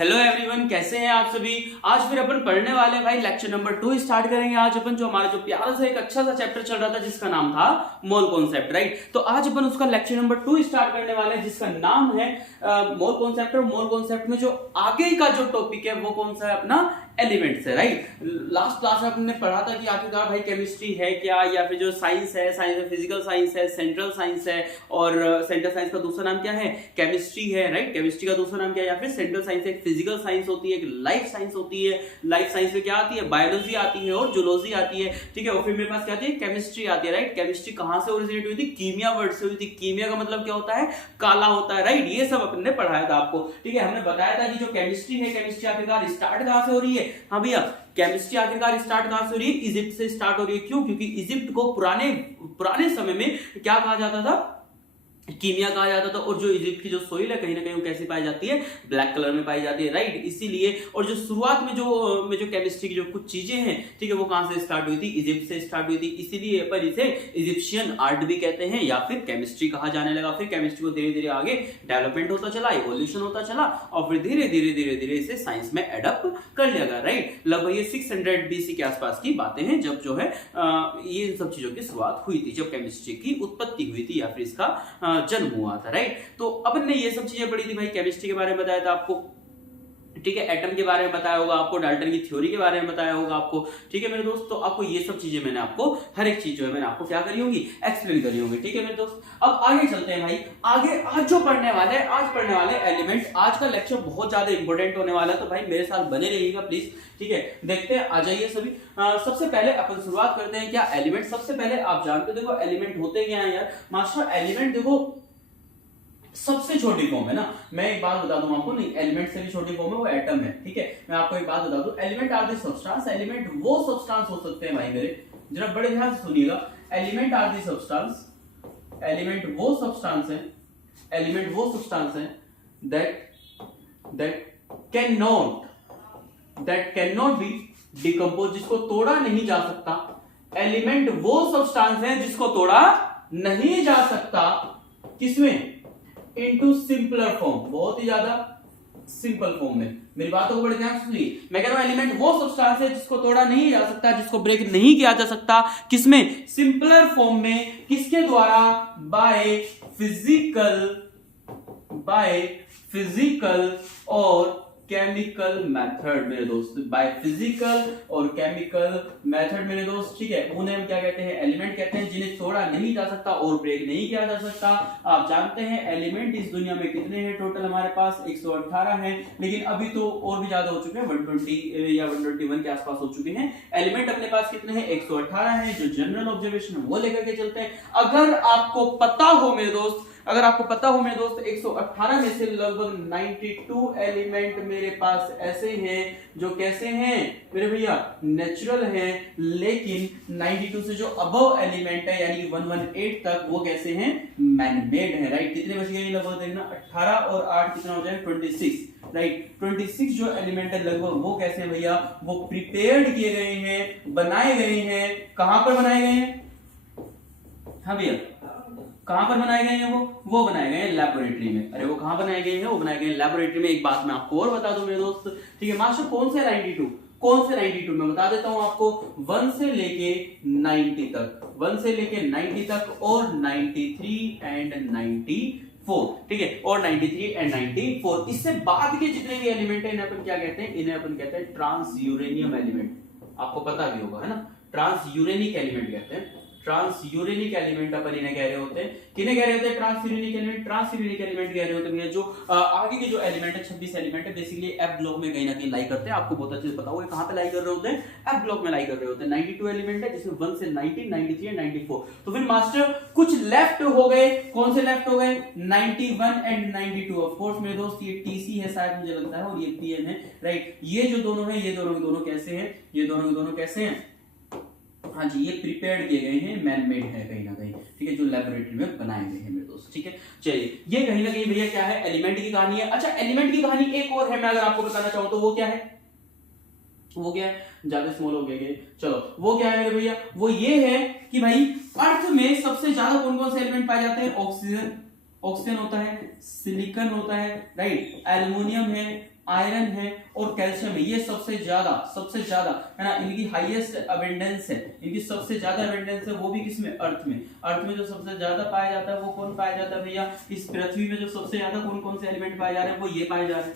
Hello everyone, कैसे हैं आप सभी। आज फिर अपन पढ़ने वाले हैं भाई लेक्चर नंबर 2 स्टार्ट करेंगे। आज अपन जो हमारा जो प्यारा सा एक अच्छा सा चैप्टर चल रहा था जिसका नाम था मोल कॉन्सेप्ट, राइट। तो आज अपन उसका लेक्चर नंबर 2 स्टार्ट करने वाले हैं जिसका नाम है मोल कॉन्सेप्ट। और मोल कॉन्सेप्ट में जो आगे का जो टॉपिक है वो कौन सा है, अपना एलिमेंट्स है, राइट। लास्ट क्लास में हमने पढ़ा था कि आखिरकार भाई केमिस्ट्री है क्या, या फिर जो साइंस है फिजिकल साइंस है, सेंट्रल साइंस है, और सेंट्रल साइंस का दूसरा नाम क्या है, केमिस्ट्री है, राइट। केमिस्ट्री का दूसरा नाम क्या है, या फिर सेंट्रल साइंस एक फिजिकल साइंस होती है, एक लाइफ साइंस होती है। लाइफ साइंस में क्या आती है, बायोलॉजी आती है और जूलॉजी आती है, ठीक है। और फिर मेरे पास क्या आती है, केमिस्ट्री आती है, राइट। केमिस्ट्री कहां से ओरिजिनेट हुई थी, कीमिया वर्ड से हुई थी। कीमिया का मतलब क्या होता है, काला होता है, राइट। ये सब अपन ने पढ़ाया था आपको, ठीक है। हमने बताया था कि जो केमिस्ट्री है, केमिस्ट्री आखिरकार स्टार्ट कहां से हो रही है। हाँ भैया, केमिस्ट्री आखिरकार स्टार्ट कहां से हो रही है, इजिप्ट से स्टार्ट हो रही है। क्यों? क्योंकि इजिप्ट को पुराने समय में क्या कहा जाता था, कीमिया कहा जाता था। और जो इजिप्ट की जो सोइल है कहीं ना कहीं वो कैसी पाई जाती है, ब्लैक कलर में पाई जाती है, राइट। इसीलिए और जो शुरुआत में जो केमिस्ट्री की जो कुछ चीजें हैं, ठीक है, वो कहां से स्टार्ट हुई थी, इजिप्ट से स्टार्ट हुई थी। इसीलिए पर इसे इजिप्शियन आर्ट भी कहते हैं या फिर केमिस्ट्री कहा जाने लगा। फिर केमिस्ट्री को धीरे धीरे आगे डेवलपमेंट होता चला, इवोल्यूशन होता चला, और फिर धीरे धीरे इसे साइंस में एडप्ट कर लिया गया, राइट। लगभग ये 600 BC के आसपास की बातें हैं, जब जो है ये सब चीजों की शुरुआत हुई थी, जब केमिस्ट्री की उत्पत्ति हुई थी या फिर इसका जन्म हुआ था, राइट। तो अपन ने ये सब चीजें पढ़ी थी भाई। केमिस्ट्री के बारे में बताया था आपको, ठीक है। एटम के बारे में बताया होगा आपको, डाल्टन की थ्योरी के बारे में बताया होगा आपको, ठीक है मेरे दोस्त। तो आपको ये सब चीजें मैंने आपको हर एक चीज जो है मैंने आपको क्या करी होगी, एक्सप्लेन करी होगी, ठीक है मेरे दोस्त। अब आगे चलते हैं भाई। आगे आज जो पढ़ने वाले हैं, आज पढ़ने वाले एलिमेंट। आज का लेक्चर बहुत ज्यादा इंपॉर्टेंट होने वाला है, तो भाई मेरे साथ बने रहिएगा प्लीज, ठीक है। देखते हैं, आ जाइए सभी। सबसे पहले अपन शुरुआत करते हैं क्या, एलिमेंट। सबसे पहले आप जानते हो देखो एलिमेंट होते क्या है यार मास्टर। एलिमेंट देखो सबसे छोटी फॉर्म है ना। मैं एक बात बता दूं आपको, नहीं एलिमेंट से भी छोटी फॉर्म है वो एटम है, ठीक है। मैं आपको एक बात बता दूं, element are the substance. Element वो सब्सटेंस हो सकते हैं भाई मेरे, जरा बड़े ध्यान से सुनिएगा। Element are the substance, element वो सब्सटेंस है, एलिमेंट वो सब्सटेंस है that can not be decompose, जिसको तोड़ा नहीं जा सकता। एलिमेंट वो सब्सटेंस है जिसको तोड़ा नहीं जा सकता, किसमें, इनटू सिंपलर फॉर्म, बहुत ही ज्यादा सिंपल फॉर्म में। मेरी बातों को बड़े ध्यान से सुनिए। मैं कह रहा हूं एलिमेंट वो सब्सटेंस है जिसको तोड़ा नहीं जा सकता, जिसको ब्रेक नहीं किया जा सकता, किसमें, सिंपलर फॉर्म में। किसके द्वारा, बाय फिजिकल और केमिकल मेथड मेरे दोस्त, बाय फिजिकल और केमिकल मेथड मेरे दोस्त, ठीक है। उन्हें हम क्या कहते हैं, एलिमेंट कहते हैं, जिन्हें तोड़ा नहीं जा सकता और ब्रेक नहीं किया जा सकता। आप जानते हैं एलिमेंट इस दुनिया में कितने हैं टोटल, हमारे पास 118 हैं, लेकिन अभी तो और भी ज्यादा हो चुके हैं, 120 या 121 के आसपास हो चुके हैं। एलिमेंट अपने पास कितने हैं, 118 हैं, जो जनरल ऑब्जर्वेशन वो लेकर के चलते हैं। अगर आपको पता हो मेरे दोस्त, 118 में से लगभग 92 एलिमेंट मेरे पास ऐसे हैं जो कैसे हैं मेरे भैया, नेचुरल हैं। लेकिन 92 से जो अबव एलिमेंट है यानी 118 तक वो कैसे हैं, मैन मेड है, राइट। कितने बच गए लगभग देखना, 18 और 8 कितना हो जाए, 26, राइट। 26 जो एलिमेंट है लगभग वो कैसे हैं भैया, वो प्रिपेयर्ड किए गए हैं, बनाए गए हैं। कहां पर बनाए गए हैं, हाँ भैया कहां पर बनाए गए हैं, वो बनाए गए हैं लेबोरेटरी में। अरे वो कहां बनाए गए हैं, वो बनाए गए हैं लेबोरेटरी में। एक बात मैं आपको और बता दूं मेरे दोस्त, ठीक है मास्टर, कौन से 92 मैं बता देता हूं आपको, 1 से लेके 90 तक, 1 से लेके 90 तक, और 93 एंड 94, ठीक है, और 93 एंड 94। इससे बाद के जितने भी एलिमेंट है इन्हें अपन क्या कहते हैं, इन्हें अपन कहते हैं ट्रांस यूरेनियम एलिमेंट। आपको पता भी होगा है ना, ट्रांस यूरेनिक एलिमेंट कहते हैं। ट्रांस यूरेनिक एलिमेंट अपन इन्हें कह रहे होते हैं। किन्हें कह रहे होते हैं, transuranic element. Transuranic element कह रहे होते हैं जो आगे के जो एलिमेंट है 26 एलिमेंट है, बेसिकली एफ ब्लॉक में कहीं ना कहीं लाई करते हैं। आपको बहुत अच्छे से पता होगा कहां पे लाई कर रहे होते हैं, एफ ब्लॉक में लाई कर रहे होते हैं। 92 एलिमेंट है जिसमें 1 से 90, 93 एंड 94। तो फिर मास्टर कुछ लेफ्ट हो गए, कौन से लेफ्ट हो गए, 91 एंड 92। ऑफ कोर्स मेरे दोस्त ये टीसी है शायद मुझे लगता है, और ये पीएन है, राइट। ये जो दोनों है, ये दोनों कैसे हैं, ये दोनों कैसे हैं, हाँ जी, ये प्रिपेयर्ड किए गए हैं, मैन मेड है कहीं ना कहीं, ठीक है, जो लेबोरेटरी में बनाए गए हैं मेरे दोस्त, ठीक है। चलिए, ये कहीं ना कहीं भैया क्या है, एलिमेंट की कहानी है। अच्छा, एलिमेंट की कहानी एक और है, मैं अगर आपको बताना चाहूं तो वो क्या है, ज्यादा स्मॉल हो गया, चलो वो क्या है मेरे भैया, वो ये है कि भाई अर्थ में सबसे ज्यादा कौन कौन से एलिमेंट पाए जाते हैं, ऑक्सीजन होता है, सिलिकॉन होता है, राइट, एल्युमिनियम है, आयरन है और कैल्शियम है, ये सबसे ज्यादा है ना, इनकी हाईएस्ट अबेंडेंस है, इनकी सबसे ज्यादा अबेंडेंस है, वो भी किसमें, अर्थ में। अर्थ में जो सबसे ज्यादा पाया जाता है वो कौन पाया जाता है भैया, इस पृथ्वी में जो सबसे ज्यादा कौन कौन से एलिमेंट पाए जा रहे हैं, वो ये पाए जा रहे हैं,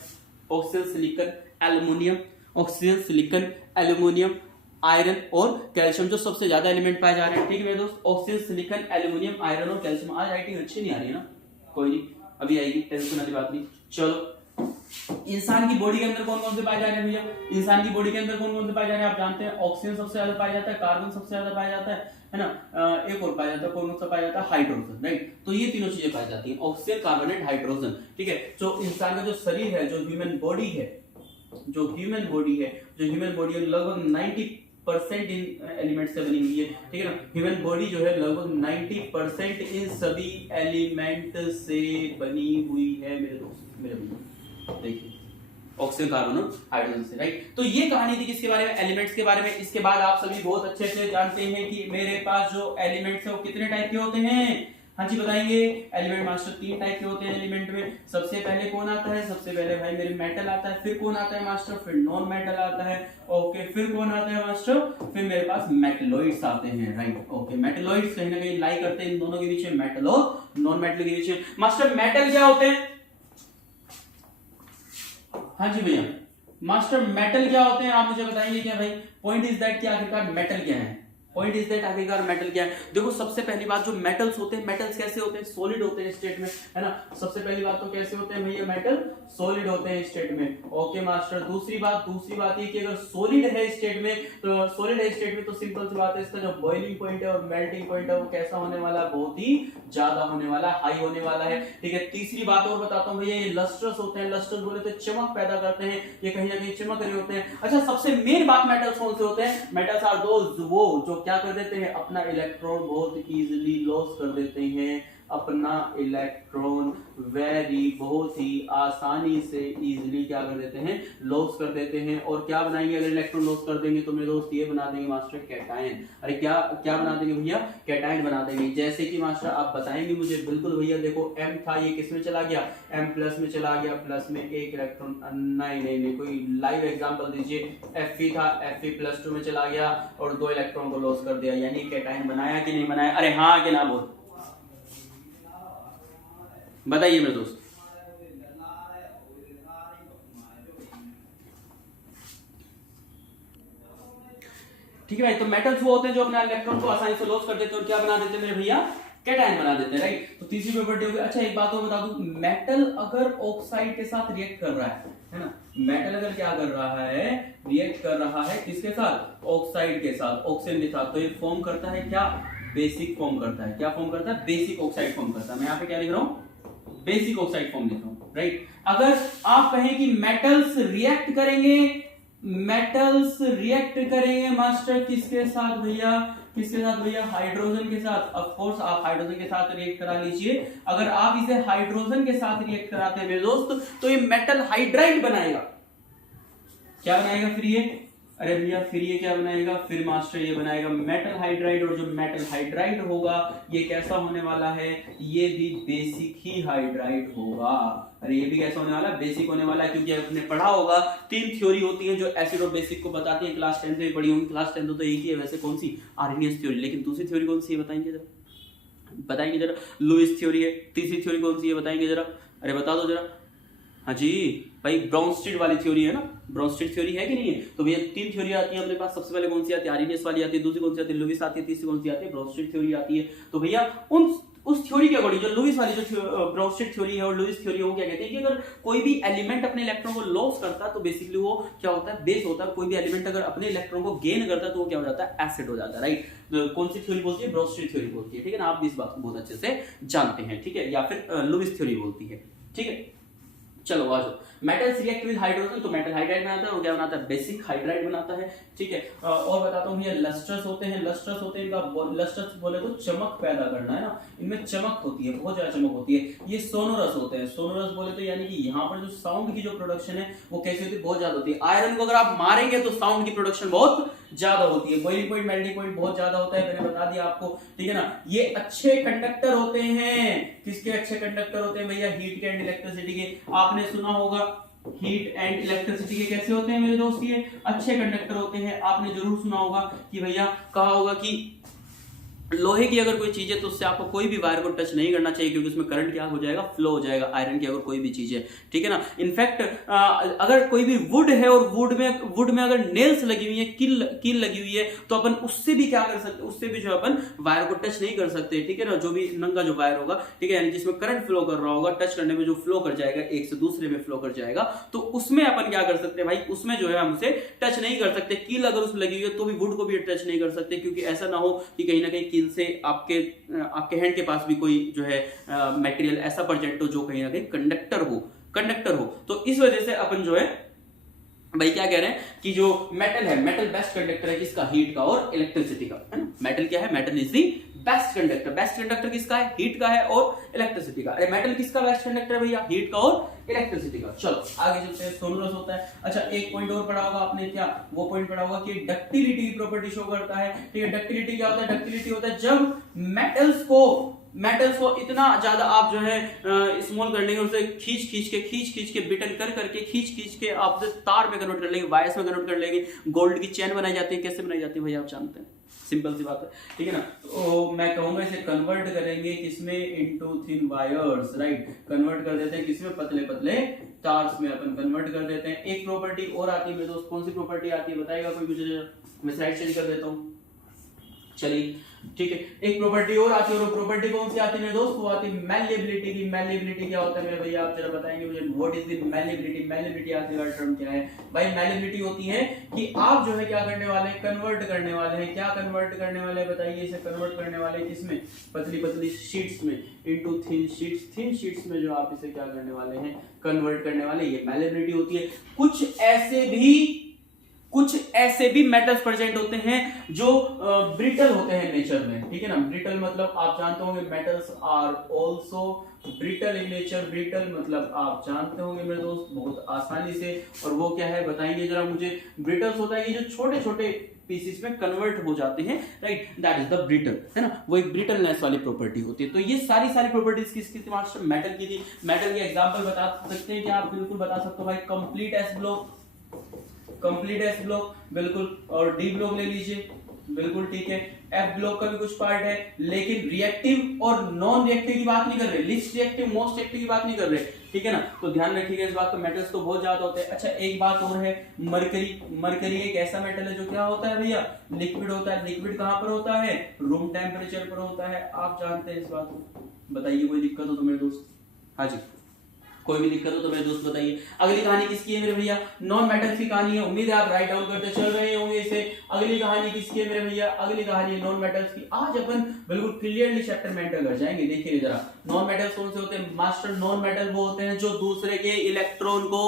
oxygen, silicon, aluminium, oxygen, silicon, aluminium, iron और कैल्शियम, जो सबसे ज्यादा एलिमेंट पाए जा रहे हैं। ठीक है मेरे दोस्त, ऑक्सीजन, सिलिकॉन, एल्युमिनियम, आयरन और कैल्शियम। आज राइटिंग अच्छी नहीं आ रही है ना, कोई नहीं, अभी आएगी, टेंशन वाली बात नहीं। चलो, इंसान की बॉडी के अंदर कौन कौन से पाए जा रहे हैं भैया, इंसान की बॉडी के अंदर कौन कौन से पाए जा रहे हैं आप जानते हैं, ऑक्सीजन सबसे ज्यादा पाया जाता है, कार्बन सबसे ज्यादा पाया जाता है ना, एक और पाया जाता है, कौन कौन सा पाया जाता है, हाइड्रोजन, राइट। तो ये तीनों चीजें पाई जाती हैं, ऑक्सीजन, कार्बन एंड हाइड्रोजन। ठीक है, जो इंसान का जो शरीर है, जो ह्यूमन बॉडी है, जो ह्यूमन बॉडी है लगभग 90% इन एलिमेंट से बनी हुई है। ठीक है ना, ह्यूमन बॉडी जो है लगभग 90% इन सभी एलिमेंट से बनी हुई है मेरे दोस्त, मेरे भैया। देखिए, ऑक्सीजन, कार्बन और हाइड्रोजन से, राइट। तो ये कहानी थी किसके बारे में, एलिमेंट्स के बारे में। इसके बाद आप सभी बहुत अच्छे से जानते हैं कि मेरे पास जो एलिमेंट्स है वो कितने टाइप के होते हैं। हाँ जी बताएंगे, एलिमेंट मास्टर 3 टाइप के होते हैं एलिमेंट में। सबसे पहले कौन आता है, सबसे पहले भाई मेरे मेटल आता है, फिर कौन आता है मास्टर, फिर नॉन मेटल आता है, ओके, फिर कौन आता है मास्टर, फिर मेरे पास मेटलॉइड्स आते हैं, राइट। ओके, मेटलॉइड्स कहीं ना कहीं लाई करते हैं इन दोनों के बीच में, मेटल और नॉन मेटल के बीच में। मास्टर मेटल क्या होते हैं, हाँ जी भैया, मास्टर मेटल क्या होते हैं आप मुझे बताएंगे क्या भाई। पॉइंट इज दैट कि आखिरकार मेटल क्या है, पॉइंट इज दैट आखिरकार मेटल क्या है। देखो, सबसे पहली बात, जो मेटल्स होते हैं, मेटल्स कैसे होते हैं, सॉलिड होते हैं स्टेट में, है ना। सबसे पहली बात तो कैसे होते हैं भैया, मेटल सॉलिड होते हैं स्टेट में, ओके मास्टर। दूसरी बात ये कि अगर सॉलिड है स्टेट में, तो सिंपल सी बात है, इसका जो बॉइलिंग पॉइंट है और मेल्टिंग पॉइंट है वो कैसा होने वाला है, बहुत ही ज्यादा होने वाला है, हाई होने वाला है। ठीक है, तीसरी बात और बताता हूँ भैया, ये लस्ट्रस होते हैं, लस्ट्रस बोले तो चमक पैदा करते हैं, ये कहीं ना कहीं चमक रहे होते हैं। अच्छा, सबसे मेन बात मेटल्स कौन से होते हैं, मेटल्स आर दोज वो जो क्या कर देते हैं, अपना इलेक्ट्रॉन बहुत इजीली लॉस कर देते हैं, अपना इलेक्ट्रॉन बहुत ही आसानी से इजीली क्या कर देते हैं, लॉस कर देते हैं। और क्या बनाएंगे, अगर इलेक्ट्रॉन लॉस कर देंगे तो मेरे दोस्त ये बना देंगे मास्टर कैटायन। अरे क्या बना देंगे भैया, कैटायन बना देंगे। जैसे कि मास्टर आप बताएंगे मुझे, बिल्कुल भैया, देखो M था, ये किस में चला गया, M प्लस में चला गया, प्लस में एक इलेक्ट्रॉन, नहीं, कोई लाइव एग्जांपल दीजिए। Fe था, Fe +2 में चला गया और 2 इलेक्ट्रॉन को लॉस कर दिया, यानी कैटायन बनाया कि नहीं बनाया, अरे हाँ कि ना बोल, बताइए मेरे दोस्त। ठीक है भाई, तो मेटल्स वो होते हैं जो अपना इलेक्ट्रॉन को आसानी से लॉस कर देते हैं और क्या बना देते हैं मेरे भैया, कैटायन बना देते हैं, राइट। तो तीसरी प्रॉपर्टी होगी। अच्छा, एक बात और बता दूं, मेटल अगर ऑक्साइड के साथ रिएक्ट कर रहा है ना, मेटल अगर क्या कर रहा है, रिएक्ट कर रहा है किसके साथ, ऑक्साइड के साथ, ऑक्सीजन के साथ, तो ये फॉर्म करता है क्या, बेसिक फॉर्म करता है। क्या फॉर्म करता है, बेसिक ऑक्साइड फॉर्म करता है। मैं यहाँ पे क्या लिख रहा हूँ, बेसिक ऑक्साइड फॉर्म लिख रहा हूँ, राइट। अगर आप कहें कि मेटल्स रिएक्ट करेंगे मास्टर किसके साथ भैया, हाइड्रोजन के साथ। ऑफ कोर्स आप हाइड्रोजन के साथ रिएक्ट करा लीजिए। अगर आप इसे हाइड्रोजन के साथ रिएक्ट कराते हैं मेरे दोस्त, तो ये मेटल हाइड्राइड बनाएगा। क्या बनाएगा फिर ये, अरे भैया फिर ये क्या बनाएगा, फिर मास्टर ये बनाएगा मेटल हाइड्राइड। और जो मेटल हाइड्राइड होगा ये कैसा होने वाला है, ये भी बेसिक ही हाइड्राइड होगा। अरे ये भी कैसा होने वाला है, बेसिक होने वाला है, क्योंकि आपने पढ़ा होगा 3 थ्योरी होती हैं जो एसिड और बेसिक को बताती हैं, क्लास 10 में पढ़ी होंगी। क्लास 10 तो एक ही है वैसे, कौन सी, आर्हेनियस थ्योरी। लेकिन दूसरी थ्योरी कौन सी है बताएंगे जरा, लुईस थ्योरी है। तीसरी थ्योरी कौन सी है बताएंगे जरा, अरे बता दो जरा। हाँ जी भाई, ब्राउनस्टीड वाली थ्योरी है ना, ब्राउनस्टीड थ्योरी है कि नहीं है। तो भैया 3 थ्योरी आती है अपने पास। सबसे पहले कौन सी आती है, आर्हेनियस वाली आती है, दूसरी कौन सी आती है, लुईस आती है, तीसरी कौन सी आती है, ब्राउनस्टीड थ्योरी आती है। तो भैया उस थ्योरी के अकॉर्डिंग, जो लुईस वाली जो ब्राउनस्टीड थ्योरी है और लुईस थ्योरी है, वो क्या कहते हैं कि अगर कोई भी एलिमेंट अपने इलेक्ट्रॉन को लॉस करता है तो बेसिकली वो क्या होता है, बेस होता है। कोई भी एलिमेंट अगर अपने इलेक्ट्रॉन को गेन करता है तो वो क्या हो जाता है, एसिड हो जाता है, राइट। तो कौन सी थ्योरी बोलती है, ब्राउनस्टीड थ्योरी बोलती है, ठीक है ना। आप भी इस बात को बहुत अच्छे से जानते हैं, ठीक है, या फिर लुईस थ्योरी बोलती है, ठीक है। चलो आ जाओ, मेटल्स रिएक्ट विद हाइड्रोजन, तो मेटल हाइड्राइड बनाता है, वो क्या बनाता है, बेसिक हाइड्राइड बनाता है, ठीक है। और बताता हूँ भैया, लस्ट्रस होते हैं, इनका लस्ट्रस बोले तो चमक पैदा करना है ना, इनमें चमक होती है, बहुत ज्यादा चमक होती है। ये सोनोरस होते हैं, सोनोरस बोले तो यानी कि यहाँ पर जो साउंड की जो प्रोडक्शन है वो कैसी होती है, बहुत ज्यादा होती है। आयरन को अगर आप मारेंगे तो साउंड की प्रोडक्शन बहुत ज्यादा होती है, बॉइलिंग पॉइंट मेल्टिंग पॉइंट बहुत ज्यादा होता है, मैंने बता दिया आपको, ठीक है ना। ये अच्छे कंडक्टर होते हैं, किसके अच्छे कंडक्टर होते हैं भैया, हीट के एंड इलेक्ट्रिसिटी के। आपने सुना होगा हीट एंड इलेक्ट्रिसिटी के कैसे होते हैं मेरे दोस्त? ये अच्छे कंडक्टर होते हैं। आपने जरूर सुना होगा कि भैया कहा होगा कि लोहे की अगर कोई चीज है तो उससे आपको कोई भी वायर को टच नहीं करना चाहिए, क्योंकि उसमें करंट क्या हो जाएगा? फ्लो हो जाएगा। आयरन की अगर कोई भी चीज है, ठीक है ना। इनफैक्ट अगर कोई भी वुड है और वुड में अगर नेल्स लगी हुई है, कील लगी हुई है, तो अपन उससे भी क्या कर सकते? उससे भी जो अपन वायर को टच नहीं कर सकते, ठीक है ना। जो भी नंगा जो वायर होगा, ठीक है, यानी जिसमें करंट फ्लो कर रहा होगा, टच करने में जो फ्लो कर जाएगा, एक से दूसरे में फ्लो कर जाएगा, तो उसमें अपन क्या कर सकते हैं भाई? उसमें जो है हम उसे टच नहीं कर सकते। कील अगर उसमें लगी हुई है तो भी वुड को भी टच नहीं कर सकते, क्योंकि ऐसा ना हो कि कहीं ना कहीं कील से आपके हैंड के पास भी कोई जो है मटेरियल ऐसा प्रेजेंट हो जो कहीं ना कहीं कंडक्टर हो। तो इस वजह से अपन जो है भाई क्या कह रहे हैं कि जो मेटल है, मेटल बेस्ट कंडक्टर है किसका? हीट का और इलेक्ट्रिसिटी का, है ना। मेटल क्या है? Metal is the best conductor. Best conductor किसका है? हीट का है और इलेक्ट्रिसिटी का। अरे मेटल किसका बेस्ट कंडक्टर है भैया? हीट का और इलेक्ट्रिसिटी का। चलो आगे चलते हैं। सोनोरस होता है। अच्छा, एक पॉइंट और पढ़ा होगा आपने, क्या वो पॉइंट पढ़ा होगा कि डक्टिलिटी की प्रॉपर्टी शो करता है, ठीक है। डक्टिलिटी क्या होता है? डक्टिलिटी होता है जब मेटल्स को इतना ज्यादा आप जो है स्मॉल कर लेंगे, उसे खींच के बिटल करके खींच के आप तार में कन्वर्ट कर लेंगे, वायर्स में कन्वर्ट कर लेंगे। गोल्ड की चेन बनाई जाती है, कैसे बनाई जाती है भैया आप जानते हैं, सिंपल सी बात है, ठीक है ना। तो मैं कहूंगा इसे कन्वर्ट करेंगे किसमें? Into thin wires, right. Convert कर देते हैं किसमें? पतले तार्स में अपन कन्वर्ट कर देते हैं। एक प्रॉपर्टी और आती है मेरे दोस्त, कौन सी प्रॉपर्टी आती है बताएगा कोई मुझे? मैं स्लाइड चेंज कर देता हूँ, चलिए, ठीक है। एक प्रॉपर्टी और आती है, और प्रॉपर्टी कौन सी आती है मेरे दोस्त? वो आती है मैलिएबिलिटी की। मैलिएबिलिटी क्या होता है मेरे भैया? आप जरा बताएंगे मुझे, what is the malleability? Malleability आती है टर्म क्या है भाई? मैलिएबिलिटी होती है कि आप जो है क्या करने वाले हैं? कन्वर्ट करने वाले हैं। क्या कन्वर्ट करने वाले हैं बताइए? इसे कन्वर्ट करने वाले हैं किसमें? पतली शीट्स में, into thin sheets. Thin sheets में जो आप इसे क्या करने वाले हैं? कन्वर्ट करने वाले। ये मैलिएबिलिटी होती है। कुछ ऐसे भी मेटल्स प्रेजेंट होते हैं जो ब्रिटल होते हैं नेचर में, ठीक है ना। ब्रिटल मतलब आप जानते होंगे, metals are also brittle in nature. Brittle मतलब आप जानते होंगे मेरे दोस्त बहुत आसानी से, और वो क्या है बताएंगे जरा मुझे? ब्रिटल्स होता है कि जो छोटे पीसेस में कन्वर्ट हो जाते हैं, right, that is the brittle, है ना। वो एक ब्रिटलनेस वाली प्रॉपर्टी होती है। तो ये सारी प्रॉपर्टीज किसकी थी मास्टर? मेटल की थी। मेटल के एग्जांपल बता सकते हैं क्या आप? बिल्कुल बता सकते हो भाई। कंप्लीट एस ब्लॉक बिल्कुल, और डी ब्लॉक ले लीजिए, बिल्कुल ठीक है। एफ ब्लॉक का भी कुछ पार्ट है, लेकिन रिएक्टिव और नॉन रिएक्टिव की बात नहीं कर रहे, लिस्ट रिएक्टिव मोस्ट रिएक्टिव की बात नहीं कर रहे, ठीक है ना। तो ध्यान रखिएगा इस बात का। मेटल्स तो बहुत ज्यादा होते हैं। अच्छा, एक बात और है, मरकरी एक ऐसा मेटल है जो क्या होता है भैया? लिक्विड होता है। लिक्विड कहां पर होता है? रूम टेम्परेचर पर होता है। आप जानते हैं इस बात को, बताइए कोई दिक्कत हो तो मेरे दोस्त? हाँ जी, कोई भी दिक्कत हो तो मेरे दोस्त बताइए। अगली कहानी किसकी है मेरे भैया? नॉन मेटल्स की कहानी है। उम्मीद है आप राइट डाउन करते चल रहे होंगे इसे। अगली कहानी किसकी है मेरे भैया? अगली कहानी है नॉन मेटल्स की। आज अपन बिल्कुल क्लियरली चैप्टर में एंटर कर जाएंगे। देखिए जरा, नॉन मेटल्स कौन से होते हैं मास्टर? नॉन मेटल वो होते हैं जो दूसरे के इलेक्ट्रॉन को,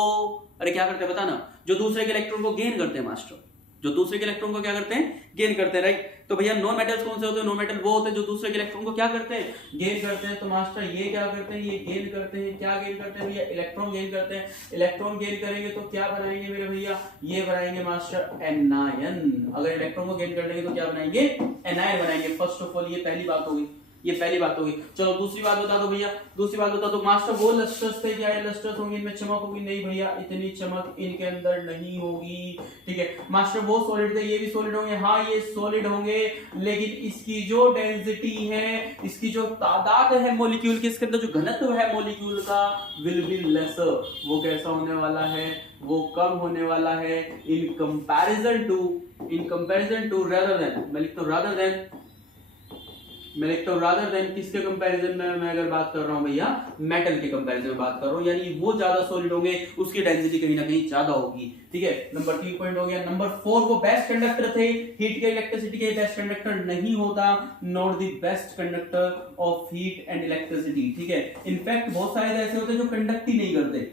अरे क्या करते हैं बताना? जो दूसरे के इलेक्ट्रॉन को गेन करते हैं मास्टर। जो दूसरे के इलेक्ट्रॉन को क्या करते हैं? गेन करते हैं, राइट। तो भैया नॉन मेटल्स कौन से होते हैं? नॉन मेटल वो होते हैं जो दूसरे के इलेक्ट्रॉन को क्या करते हैं? गेन करते हैं। तो मास्टर ये क्या करते हैं? ये गेन करते हैं। क्या गेन करते हैं भैया? इलेक्ट्रॉन गेन करते हैं। इलेक्ट्रॉन गेन करेंगे तो क्या बनाएंगे मेरे भैया? ये बनाएंगे मास्टर एनायन। अगर इलेक्ट्रॉन को गेन कर लेंगे तो क्या बनाएंगे? एनायन बनाएंगे। फर्स्ट ऑफ ऑल ये पहली बात होगी, ये पहली बात होगी। चलो दूसरी बात बता दो भैया, दूसरी बात बता दो मास्टर। वो लस्टर्स थे क्या? लस्टर्स होंगे, इनमें चमक होगी? नहीं भैया, इतनी चमक इनके अंदर नहीं होगी, ठीक है मास्टर। वो सॉलिड थे, ये भी सॉलिड होंगे। हाँ ये सॉलिड होंगे, लेकिन इसकी जो डेंसिटी है, इसकी जो तादाद है मॉलिक्यूल की, इसके अंदर जो घनत्व है मॉलिक्यूल का, विल बी लेसर। वो कैसा होने वाला है? वो कम होने वाला है in comparison to rather than, मैं लिखता हूं rather than किसके कंपैरिजन में मैं अगर बात कर रहा हूं भैया? मेटल के कंपैरिजन में बात कर रहा हूं, यानी वो ज्यादा सॉलिड होंगे, उसकी डेंसिटी कहीं ना कहीं ज्यादा होगी, ठीक है। नंबर 3 पॉइंट हो गया। नंबर 4, वो बेस्ट कंडक्टर थे। हीट के इलेक्ट्रिसिटी के बेस्ट कंडक्टर नहीं होता, not the best conductor of heat and electricity, ठीक है। इनफैक्ट बहुत सारे ऐसे होते हैं जो कंडक्ट ही नहीं करते,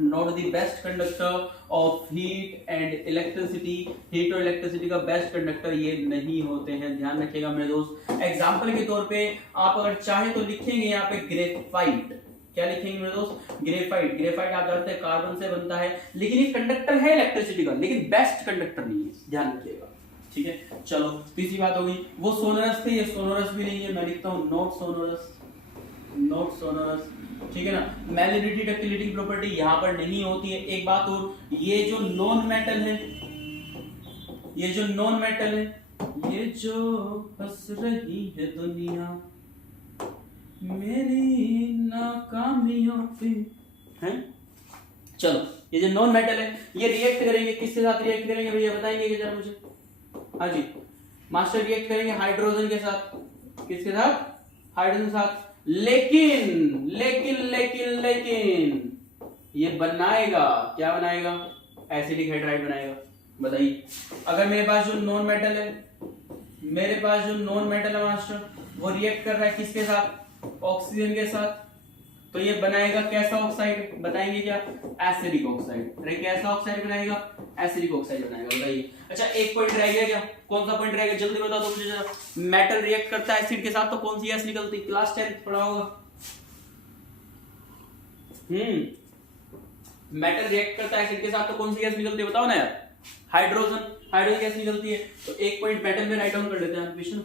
not the best conductor of heat and electricity. Heat और इलेक्ट्रिसिटी का बेस्ट कंडक्टर ये नहीं होते हैं, ध्यान रखिएगा मेरे दोस्त। एग्जांपल के तौर पे आप अगर चाहे तो लिखेंगे यहाँ पे ग्रेफाइट। क्या लिखेंगे मेरे दोस्त? ग्रेफाइट। ग्रेफाइट आप जानते हैं कार्बन से बनता है, लेकिन ये कंडक्टर है इलेक्ट्रिसिटी का, लेकिन बेस्ट कंडक्टर नहीं है, ध्यान रखिएगा, ठीक है। चलो तीसरी बात होगी, वो सोनरस थे, ये सोनरस भी नहीं है। मैं लिखता हूँ नॉट सोनरस, ठीक है ना। मैलिनिटी डक्टिलिटी की प्रॉपर्टी यहां पर नहीं होती है। एक बात और, ये जो नॉन मेटल है, ये जो नॉन मेटल है, ये जो हंस रही है दुनिया मेरी नाकामियों पे, हैं? चलो, ये जो नॉन मेटल है ये रिएक्ट करेंगे, किसके साथ रिएक्ट करेंगे भैया बताएंगे कि जरा मुझे? हाँ जी मास्टर, रिएक्ट करेंगे हाइड्रोजन के साथ। किसके साथ? हाइड्रोजन के साथ। लेकिन लेकिन लेकिन लेकिन ये बनाएगा, क्या बनाएगा? एसिडिक हाइड्राइड बनाएगा। बताइए, अगर मेरे पास जो नॉन मेटल है, मेरे पास जो नॉन मेटल है मास्टर, वो रिएक्ट कर रहा है किसके साथ? ऑक्सीजन के साथ, तो ये बनाएगा कैसा ऑक्साइड? बताएंगे क्या? Acidic oxide. अरे कैसा ऑक्साइड बनाएगा? एसिडिक ऑक्साइड बनाएगा। बताइए। अच्छा, एक पॉइंट रह गया क्या? कौन सा पॉइंट रह गया? जल्दी बता दो मुझे जरा। मेटल रिएक्ट करता है एसिड के साथ तो कौन सी गैस निकलती? क्लास 10 पढ़ा होगा। मेटल रिएक्ट करता है एसिड के साथ तो कौन सी गैस निकलती है? बताओ ना यार। हाइड्रोजन। हाइड्रोजन गैस निकलती है। तो एक पॉइंट मेटल में राइट डाउन कर लेते हैं विष्णु,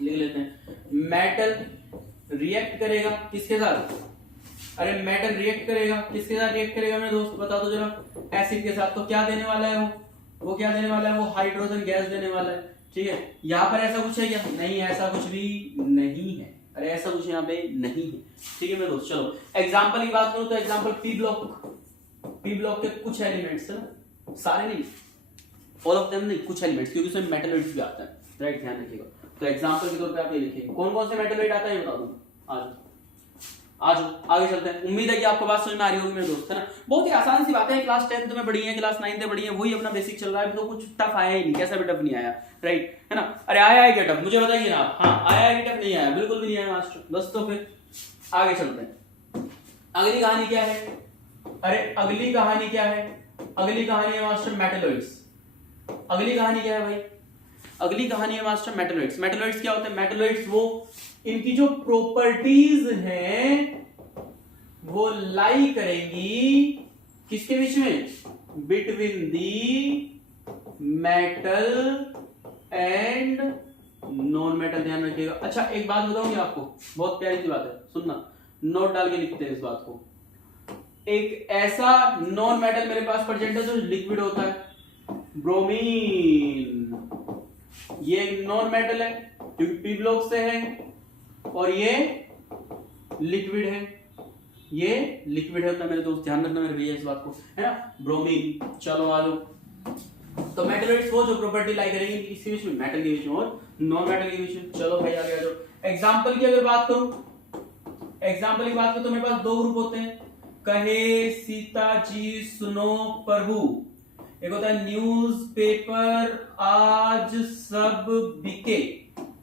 लिख लेते हैं। मेटल रिएक्ट करेगा किसके साथ? अरे मेटल रिएक्ट करेगा किसके साथ? रिएक्ट करेगा मेरे दोस्त, बता दो जरा। एसिड के साथ। तो क्या देने वाला है वो क्या देने वाला है? वो हाइड्रोजन गैस देने वाला है। ठीक है, यहाँ पर ऐसा कुछ है क्या? नहीं, ऐसा कुछ भी नहीं है। अरे ऐसा कुछ यहाँ पे नहीं है। ठीक है मेरे दोस्त। चलो एग्जाम्पल की बात करूं तो एग्जाम्पल पी ब्लॉक के कुछ एलिमेंट्स है ना, सारे नहीं, ऑल ऑफ देम नहीं, कुछ एलिमेंट्स, क्योंकि उसमें मेटलॉइड्स भी आता है। राइट, ध्यान रखिएगा। तो एग्जांपल के तौर पे आप ये लिखिए, कौन कौन से मेटलॉइड आता है बता दूं। आज आगे चलते हैं। उम्मीद है कि आपको बात समझ में आ रही होगी मेरे दोस्त, है ना। बहुत ही आसान सी बातें हैं, क्लास 10 में पढ़ी है, क्लास 9 में पढ़ी है, वही अपना बेसिक चल रहा है। तो कुछ टफ आया ही नहीं, कैसा भी टफ नहीं आया। राइट, है ना। अरे आया है क्या टफ? मुझे बताइए ना। हाँ आया है कि टफ नहीं आया? बिल्कुल भी नहीं आया मास्टर। बस तो फिर आगे चलते हैं। अगली कहानी क्या है? अरे अगली कहानी क्या है? अगली कहानी है मास्टर मेटलॉइड्स। अगली कहानी क्या है भाई? अगली कहानी है मास्टर मेटलॉइड्स। मेटलॉइड्स क्या होते हैं? मेटलॉइड्स वो, इनकी जो प्रॉपर्टीज हैं वो लाई करेंगी किसके बीच में? Between the metal and non metal. ध्यान रखिएगा। अच्छा एक बात बताऊंगी आपको, बहुत प्यारी सी बात है, सुनना, नोट डाल के लिखते हैं इस बात को। एक ऐसा नॉन मेटल मेरे पास प्रेजेंट है जो लिक्विड होता है, ब्रोमीन। ये नॉन मेटल है क्योंकि पी ब्लॉक से है, और ये लिक्विड है। ये लिक्विड है मेरे दोस्त, ध्यान रखना मेरे भैया इस बात को, है ना, ब्रोमीन। चलो आ जाओ। तो मेटलॉइड्स वो जो प्रॉपर्टी लाई करेंगे किसके बीच में? मेटल के बीच में और नॉन मेटल के बीच में। चलो भाई आगे आ जाओ। एग्जांपल की अगर बात करूं, एग्जांपल की बात करूं तो मेरे पास दो ग्रुप होते हैं, कहे सीता जी सुनो प्रभु। एक होता है न्यूज़पेपर आज सब बिके।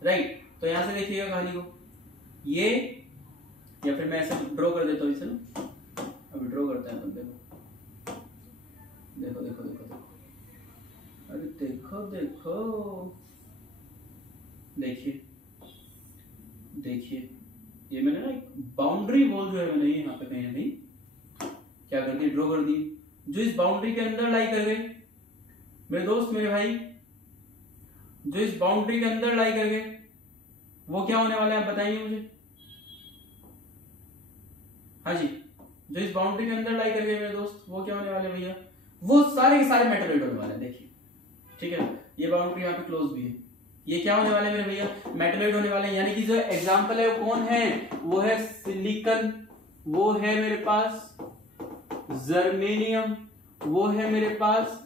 राइट, तो यहां से देखिएगा कहानी को, ये, या फिर मैं ऐसे ड्रॉ कर देता हूं इसे ना, अभी ड्रॉ करते हैं अपन। देखो देखो देखो देखो देखो, अरे देखो देखो, देखिए देखिए, ये मैंने ना एक बाउंड्री वॉल जो है मैंने यहाँ पे कहीं ना कहीं क्या कर दी, ड्रॉ कर दी, जो इस बाउंड्री के अंदर लाई कर गए मेरे दोस्त मेरे भाई, जो इस बाउंड्री के अंदर लाई कर गए वो क्या होने वाले हैं आप बताइए मुझे। हाँ जी, जो इस बाउंड्री के अंदर लाई कर गए मेरे दोस्त वो क्या होने वाले भैया? वो सारे के सारे मेटलॉइड होने वाले हैं। देखिए ठीक है, ये बाउंड्री यहाँ पे क्लोज भी है, ये क्या होने वाले मेरे भैया? मेटलॉइड होने वाले हैं। यानी कि जो एग्जांपल है वो कौन है? वो है सिलिकॉन, वो है मेरे पास जर्मेनियम, वो है मेरे पास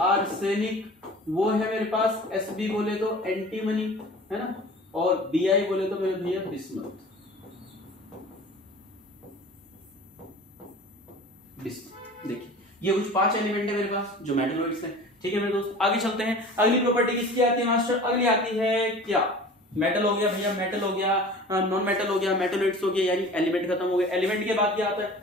आर्सेनिक, वो है मेरे पास Sb बोले तो एंटीमनी, है ना, और Bi बोले तो मेरे भैया बिस्मथ। देखिए ये कुछ 5 एलिमेंट है मेरे पास जो मेटलॉइड्स है। ठीक है मेरे दोस्त, आगे चलते हैं। अगली प्रॉपर्टी किसकी आती है मास्टर? अगली आती है क्या? मेटल हो गया भैया, मेटल हो गया, नॉन मेटल हो गया, मेटलॉइड्स हो गया, यानी एलिमेंट खत्म हो गए। एलिमेंट के बाद क्या आता है?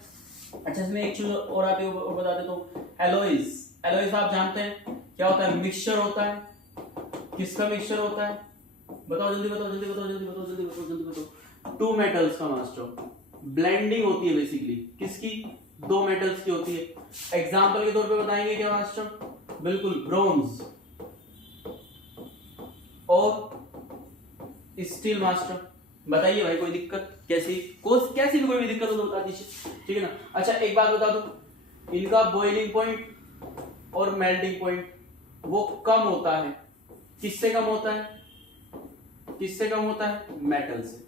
अच्छा इसमें एक चीज और आती है, वो बता देता हूं, एलॉयज। एलॉयज आप जानते हैं क्या होता है? मिक्सचर होता है। किसका मिक्सचर होता है? बताओ जल्दी बताओ, जल्दी बताओ, जल्दी बताओ, जल्दी बताओ, जल्दी बताओ। 2 मेटल्स का मास्टर ब्लेंडिंग होती है बेसिकली। किसकी? 2 मेटल्स की होती है। एग्जांपल के तौर पे बताएंगे क्या मास्टर? बिल्कुल, ब्रोंज और स्टील मास्टर। बताइए भाई, कोई दिक्कत? कैसी कैसी भी कोई भी दिक्कत हो तो बता दीजिए, ठीक है ना। अच्छा एक बात बता दो, इनका बॉइलिंग पॉइंट और मेल्टिंग पॉइंट वो कम होता है, किससे कम होता है? किससे कम होता है? मेटल से,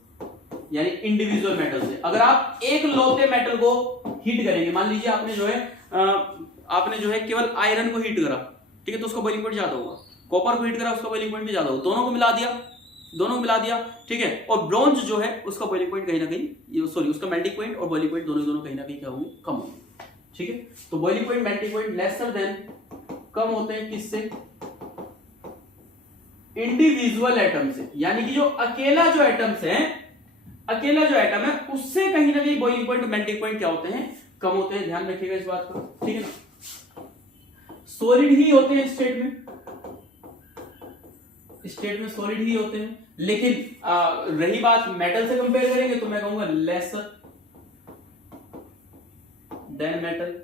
यानी इंडिविजुअल मेटल से। अगर आप एक लौते मेटल को हीट करेंगे, मान लीजिए आपने जो है केवल आयरन को हीट करा, ठीक है, तो उसका बॉइलिंग पॉइंट ज्यादा होगा। कॉपर को हीट करा, उसका बॉइलिंग पॉइंट भी ज्यादा होगा। दोनों को मिला दिया, ठीक है। और ब्रॉन्ज जो है उसका बॉइलिंग पॉइंट कहीं ना कहीं, सॉरी, उसका मेल्टिंग पॉइंट और बॉइलिंग पॉइंट दोनों कहीं ना कहीं क्या होंगे? कम होंगे, ठीक है। तो boiling point, melting point lesser than, कम होते हैं किससे? इंडिविजुअल एटम से, यानी कि जो अकेला जो एटम है उससे कहीं ना कहीं बॉइलिंग पॉइंट, मेल्टिंग पॉइंट क्या होते हैं? कम होते हैं। ध्यान रखिएगा इस बात को, ठीक है ना। सॉलिड ही होते हैं स्टेट में सॉलिड ही होते हैं, लेकिन रही बात मेटल से कंपेयर करेंगे तो मैं कहूंगा लेसर देन मेटल,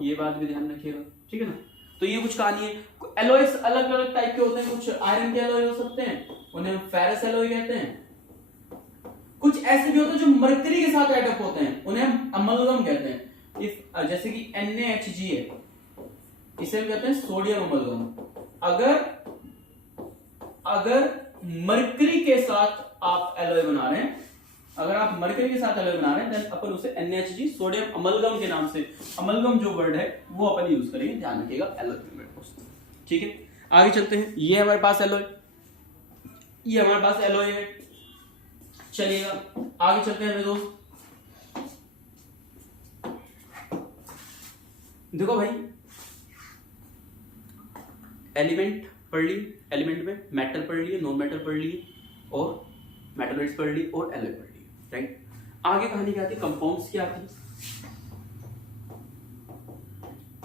ये बात भी ध्यान रखिएगा, ठीक है ना। तो ये कुछ कहानी है। एलॉयस अलग अलग टाइप के होते हैं, कुछ आयरन के एलॉय हो सकते हैं, उन्हें हम फेरस एलॉय कहते हैं। कुछ ऐसे भी होते हैं जो मरकरी के साथ एड अप होते हैं, उन्हें हम अमलगम कहते हैं। जैसे कि NaHG है, इसे हम कहते हैं सोडियम अमलगम। अगर मरकरी के साथ आप एलॉय बना रहे हैं, देन अपन उसे NaHG सोडियम अमलगम के नाम से, अमलगम जो वर्ड है वो अपन यूज करेंगे। ध्यान रखिएगा एलॉय, ठीक है। आगे चलते हैं। ये हमारे पास एलॉय है, चलिएगा आगे चलते हैं मेरे दोस्त। देखो भाई, एलिमेंट पढ़ ली, एलिमेंट में मेटल पढ़ लिए, नॉन मेटल पढ़ लिए, और मेटल्स पढ़ ली, और एलॉय पढ़ ली, राइट। आगे कहानी क्या आती है? कंपाउंड्स की आती है।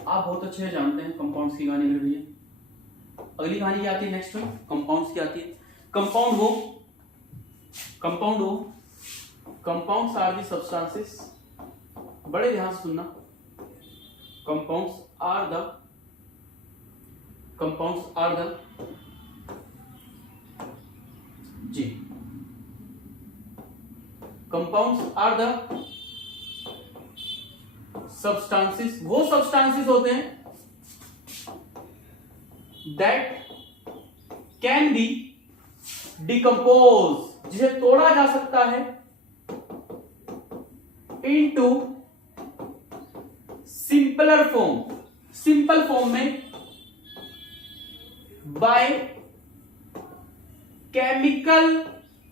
आप बहुत अच्छे से जानते हैं कंपाउंड्स की कहानी मेरे भैया। अगली कहानी क्या आती है? नेक्स्ट कंपाउंड्स की आती है। कंपाउंड्स आर दी सब्सटेंसेस, बड़े ध्यान से सुनना। कंपाउंड्स आर द जी, कंपाउंड्स आर द सब्सटेंसेस, वो सब्सटेंसेस होते हैं दैट कैन बी डिकम्पोज, जिसे तोड़ा जा सकता है इनटू सिंपल फॉर्म में by chemical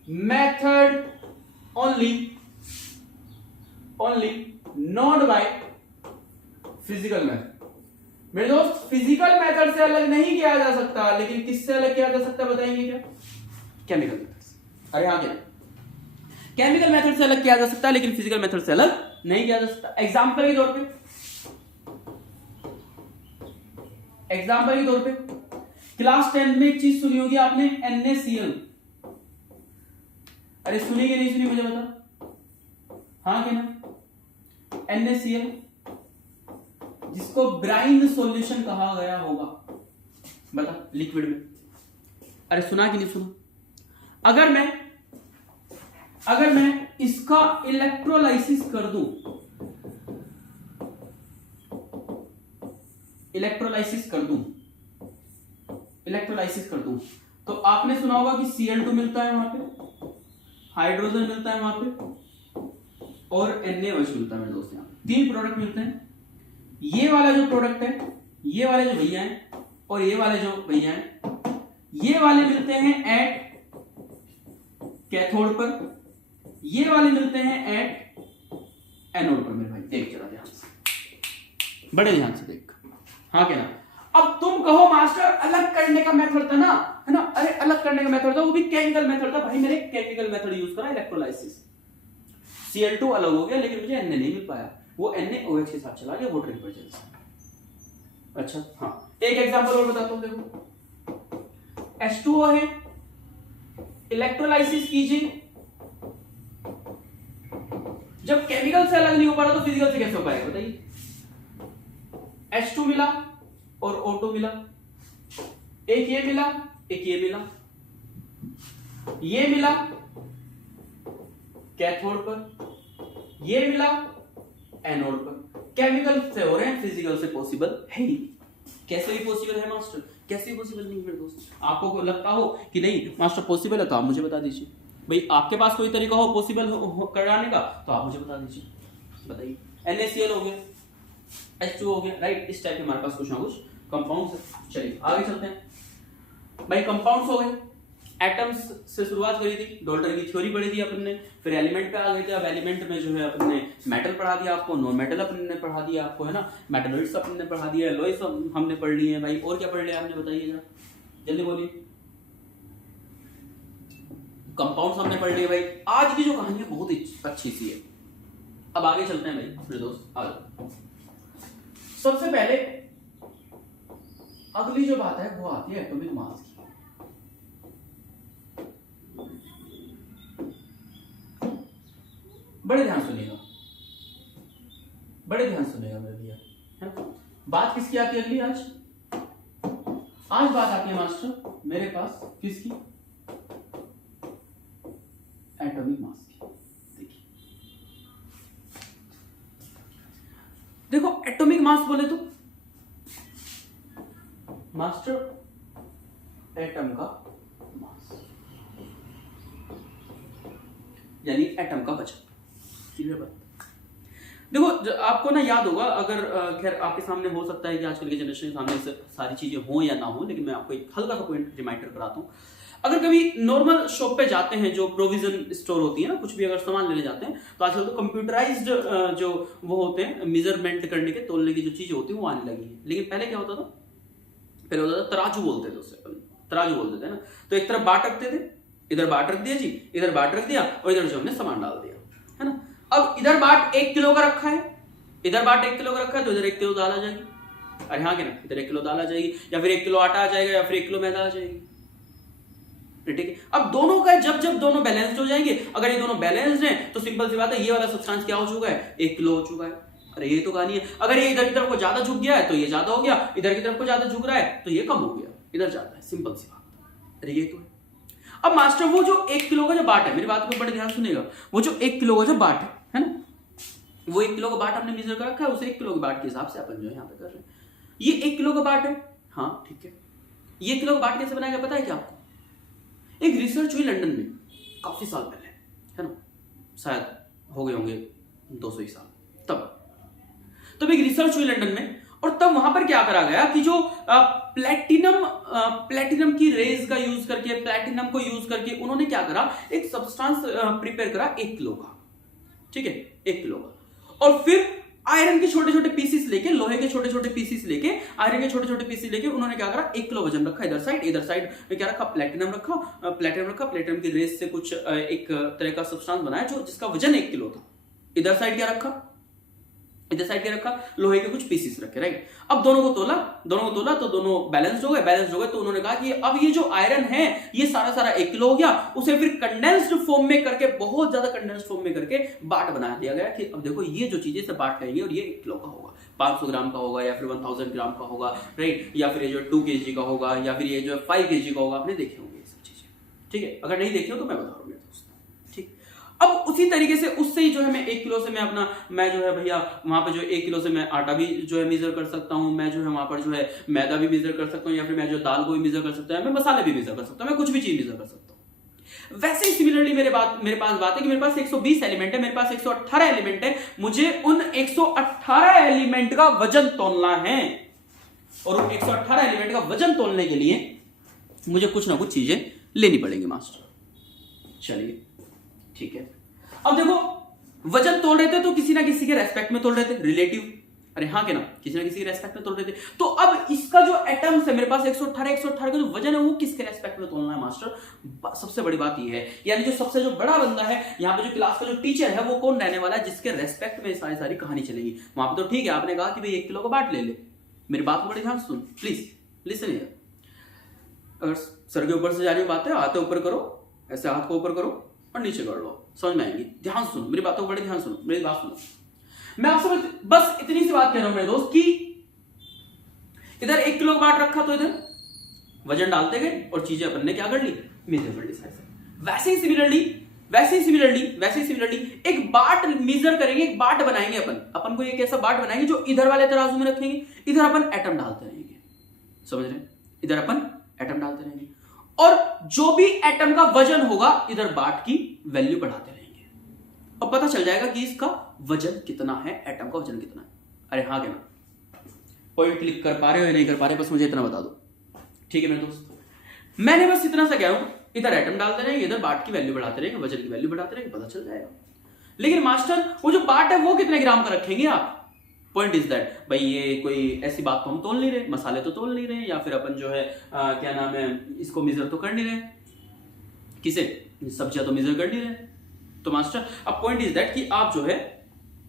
method only, not by physical method. मेरे दोस्त, फिजिकल मेथड से अलग नहीं किया जा सकता, लेकिन किससे अलग किया जा सकता है बताएंगे क्या? केमिकल मेथड से। अरे हाँ, क्या केमिकल मेथड से अलग किया जा सकता है, लेकिन फिजिकल मेथड से अलग नहीं किया जा सकता। एग्जांपल के तौर पे क्लास 10 में एक चीज सुनी होगी आपने, NaCl। अरे सुनी कि नहीं सुनी मुझे बता, हाँ कि ना? NaCl, जिसको ब्राइन सॉल्यूशन कहा गया होगा, बता, लिक्विड में। अरे सुना कि नहीं सुना? अगर मैं इसका इलेक्ट्रोलाइसिस कर दूं, तो आपने सुना होगा कि Cl2 मिलता है वहां पे, हाइड्रोजन मिलता है वहां पे, और NaOH मिलता है मेरे दोस्त। यहां 3 प्रोडक्ट मिलते हैं। ये वाला जो प्रोडक्ट है, ये वाले जो भैया हैं, और ये वाले जो भैया हैं, ये वाले मिलते हैं एट कैथोड पर, ये वाले मिलते हैं एट एनोड पर। मेरे भाई देख जरा ध्यान से, बड़े ध्यान से देख, हाँ क्या ना? अब तुम कहो मास्टर अलग करने का मेथड था ना, है ना? अरे अलग करने का मेथड था, वो भी केमिकल मेथड था। भाई मैंने केमिकल मेथड यूज करा, इलेक्ट्रोलाइसिस। Cl2 अलग हो गया, लेकिन मुझे Na नहीं मिल पाया, वो NaOH के साथ चला गया वाटर रिपल्शन से। अच्छा हाँ, एक एग्जांपल और बताता हूं। देखो H2O है, इलेक्ट्रोलाइसिस कीजिए। जब केमिकल से अलग नहीं हो पा रहा तो फिजिकल से कैसे हो पाएगा बताइए? H2 मिला और O2 मिला, एक ये मिला, एक ये मिला, ये मिला कैथोड पर, ये मिला एनोड पर। केमिकल से हो रहे हैं, फिजिकल से पॉसिबल है ही। कैसे भी पॉसिबल है मास्टर? कैसे भी पॉसिबल नहीं मेरे दोस्त। आपको लगता हो कि नहीं मास्टर पॉसिबल है तो आप मुझे बता दीजिए। भाई आपके पास कोई तरीका हो पॉसिबल कराने का तो आप मुझे बता दीजिए, बताइए। NaCl हो गया, H2 हो गया, राइट। इस टाइप के हमारे पास कुछ ना कुछ कंपाउंड्स है। चलिए आगे चलते हैं। भाई कंपाउंड्स हो गए, एटम्स से शुरुआत करी थी, डॉल्टन की थ्योरी पढ़ी थी अपन ने, फिर एलिमेंट पे आ गए थे। अब एलिमेंट में जो है अपन ने मेटल पढ़ा दिया आपको, नॉन मेटल अपन ने पढ़ा दिया आपको, है ना। मेटलॉइड्स अपन ने पढ़ा दिया, एलॉयज हमने पढ़ लिए हैं। भाई और क्या पढ़ लिया आपने, बताइए जरा, जल्दी बोलिए। कंपाउंड्स हमने पढ़ लिए। भाई आज की जो कहानी है बहुत अच्छी सी है। अब आगे चलते हैं भाई मेरे दोस्त, आगे। सबसे पहले अगली जो बात है वो आती है एटॉमिक मास की। बड़े ध्यान सुनिएगा, बड़े ध्यान सुनिएगा मेरे भैया, है ना। बात किसकी आती है अगली? आज बात आती है मास्टर मेरे पास किसकी? एटॉमिक मास की। देखिए देखो, एटॉमिक मास बोले तो मास्टर एटम का मास यानी एटम का वजन। क्लियर बात? देखो आपको ना याद होगा, अगर खैर आपके सामने हो सकता है कि आजकल के जनरेशन के सामने से सारी चीजें हो या ना हो, लेकिन मैं आपको एक हल्का सा पॉइंट रिमाइंडर कराता हूँ। अगर कभी नॉर्मल शॉप पे जाते हैं, जो प्रोविजन स्टोर होती है ना, कुछ भी अगर सामान लेने जाते हैं तो आजकल तो कंप्यूटराइज्ड जो वो होते हैं मेजरमेंट करने के, तोलने की जो चीजें होती है वो आने लगी है। लेकिन पहले क्या होता था? पहले होता था तराजू बोलते थे उसे, तराजू बोलते थे ना। तो एक तरफ बाट रखते थे, इधर बाट रख दिया जी, इधर बाट रख दिया और इधर जो हमने सामान डाल दिया, है ना। अब इधर बाट 1 किलो का रखा है, इधर बाट 1 किलो का रखा है, तो इधर 1 किलो दाल आ जाएगी। अरे हाँ, क्या ना, इधर 1 किलो दाल आ जाएगी, या फिर 1 किलो आटा आ जाएगा, या फिर 1 किलो मैदा आ जाएगी। ठीक है। अब दोनों का जब जब दोनों बैलेंस्ड हो जाएंगे, अगर ये दोनों बैलेंस्ड हैं तो सिंपल सी बात है, ये वाला सब्सटेंस क्या हो चुका है? 1 किलो हो चुका है। अरे ये तो कहानी है। अगर ये इधर की तरफ को ज्यादा झुक गया है तो ये ज्यादा हो गया, इधर की तरफ को ज्यादा झुक रहा है तो ये कम हो गया, इधर ज्यादा है। सिंपल सी बात। अरे ये तो है। अब मास्टर वो जो 1 किलो का जो बाट है, मेरी बात को बड़े ध्यान सुनेगा, वो जो 1 किलो का जो बाट है ना, वो 1 किलो का बाट हमने मेजर कर रखा है, उसे 1 किलो के बाट के हिसाब से अपन जो है यहाँ पे कर रहे हैं। ये 1 किलो का बाट है, हाँ ठीक है। ये 1 किलो का बाट कैसे बनाया गया पता है क्या आपको? एक रिसर्च हुई लंदन में काफी साल पहले, है ना, शायद हो गए होंगे 200 साल। तब एक रिसर्च हुई लंदन में, और तब वहां पर क्या करा गया कि जो प्लेटिनम की रेज का यूज करके, प्लेटिनम को यूज करके उन्होंने क्या करा, एक सब्सटेंस प्रिपेयर करा 1 किलो का, ठीक है, 1 किलो का। और फिर आयरन के छोटे छोटे पीसेस लेके, लोहे के छोटे छोटे पीसेस लेके, आयरन के छोटे छोटे पीसेस लेके उन्होंने क्या करा, 1 किलो वजन रखा इधर साइड में क्या रखा, प्लेटिनम रखा। प्लेटिनम की रेस से कुछ एक तरह का सब्सटेंस बनाया जो जिसका वजन 1 किलो था। इधर साइड क्या रखा, इधर साइड क्या रखा, लोहे के कुछ पीसेस रखे, राइट। अब दोनों को तोला तो दोनों बैलेंस्ड हो गए। तो उन्होंने कहा कि अब ये जो आयरन है ये सारा 1 किलो हो गया। उसे फिर कंडेंस्ड फॉर्म में करके, बहुत ज्यादा कंडेंस्ड फॉर्म में करके बाट बना दिया गया कि अब देखो ये जो चीजें से बाट करेंगे और ये 1 किलो का होगा, 500 ग्राम का होगा, या फिर 1000 ग्राम का होगा, राइट, या फिर ये जो 2 kg का होगा, या फिर ये जो 5 kg का होगा। आपने देखे होंगे ये सब चीजें, ठीक है। अगर नहीं देखे हो तो मैं बता रहा हूँ दोस्त, ठीक। अब उसी तरीके से उससे ही जो है मैं 1 किलो से मैं जो है भैया वहां पे जो 1 किलो से मैं आटा भी जो है मेजर कर सकता हूं, मैं जो है वहां पर जो है मैदा भी मेजर कर सकता हूं, या फिर मैं जो दाल को भी मेजर कर सकता हूं, मैं मसाले भी मेजर कर सकता हूं, मैं कुछ भी चीज मेजर कर सकता हूं। वैसे ही सिमिलरली मेरे पास बात है कि मेरे पास 120 एलिमेंट है, मेरे पास 118 एलिमेंट है, मुझे उन 118 एलिमेंट का वजन तोलना है, और उन 118 एलिमेंट का वजन तोलने के लिए मुझे कुछ ना कुछ चीजें लेनी पड़ेंगी मास्टर। चलिए ठीक है। अब देखो वजन तोल रहे थे तो किसी ना किसी के रेस्पेक्ट में तोल रहे थे, रिलेटिव, अरे हाँ के ना, किसी ना किसी के रेस्पेक्ट में तोल रहे थे। तो अब इसका जो एटम्स है मेरे पास 118 का जो वजन है वो किसके रेस्पेक्ट में तोलना है मास्टर? सबसे बड़ी बात ये है, यानी जो सबसे जो बड़ा बंदा है यहाँ पे, जो क्लास का जो टीचर है, वो कौन रहने वाला है, जिसके रेस्पेक्ट में सारी कहानी चलेगी। वहां पे तो ठीक है, आपने कहा कि भाई 1 किलो का बाट ले ले, मेरी बात को बड़े ध्यान सुन प्लीज, लिसन। अगर सर के ऊपर से जा रही बात है, हाथ ऊपर करो, ऐसे हाथ को ऊपर करो और नीचे कर लो, समझ में आएगी। ध्यान सुनो, मेरी बातों को बड़े ध्यान सुनो, मेरी बात सुनो। मैं आपसे बस इतनी सी बात कह रहा हूं मेरे दोस्त कि इधर 1 किलो का बाट रखा तो इधर वजन डालते गए और चीजें अपन ने क्या कर ली, मेजर कर ली। वैसे ही सिमिलरली वैसे ही सिमिलरली एक बाट मेजर करेंगे, एक बाट बनाएंगे अपन को एक ऐसा बाट बनाएंगे जो इधर वाले तराजू में रखेंगे, इधर अपन एटम डालते रहेंगे, समझ रहे हैं, इधर अपन एटम डालते रहेंगे और जो भी एटम का वजन होगा इधर बाट की वैल्यू बढ़ाते रहेंगे और पता चल जाएगा कि इसका वजन कितना है, एटम का वजन कितना है। अरे हाँ क्या ना, पॉइंट क्लिक कर पा रहे हो या नहीं कर पा रहे, बस मुझे इतना बता दो, ठीक है मेरे दोस्त। मैंने बस इतना सा कह रहा हूं, इधर एटम डालते रहेंगे, इधर बाट की वैल्यू बढ़ाते रहेंगे, वजन की वैल्यू बढ़ाते रहेंगे, पता चल जाएगा। लेकिन मास्टर वो जो बाट है वो कितने ग्राम का रखेंगे आप? पॉइंट इज दैट भाई ये कोई ऐसी बात तो हम तोल नहीं रहे, मसाले तो तोल नहीं रहे, या फिर अपन जो है क्या नाम है इसको मेजर तो कर नहीं रहे, किसे सब्जियां तो मेजर कर नहीं रहे। तो मास्टर अब पॉइंट इज दैट कि आप जो है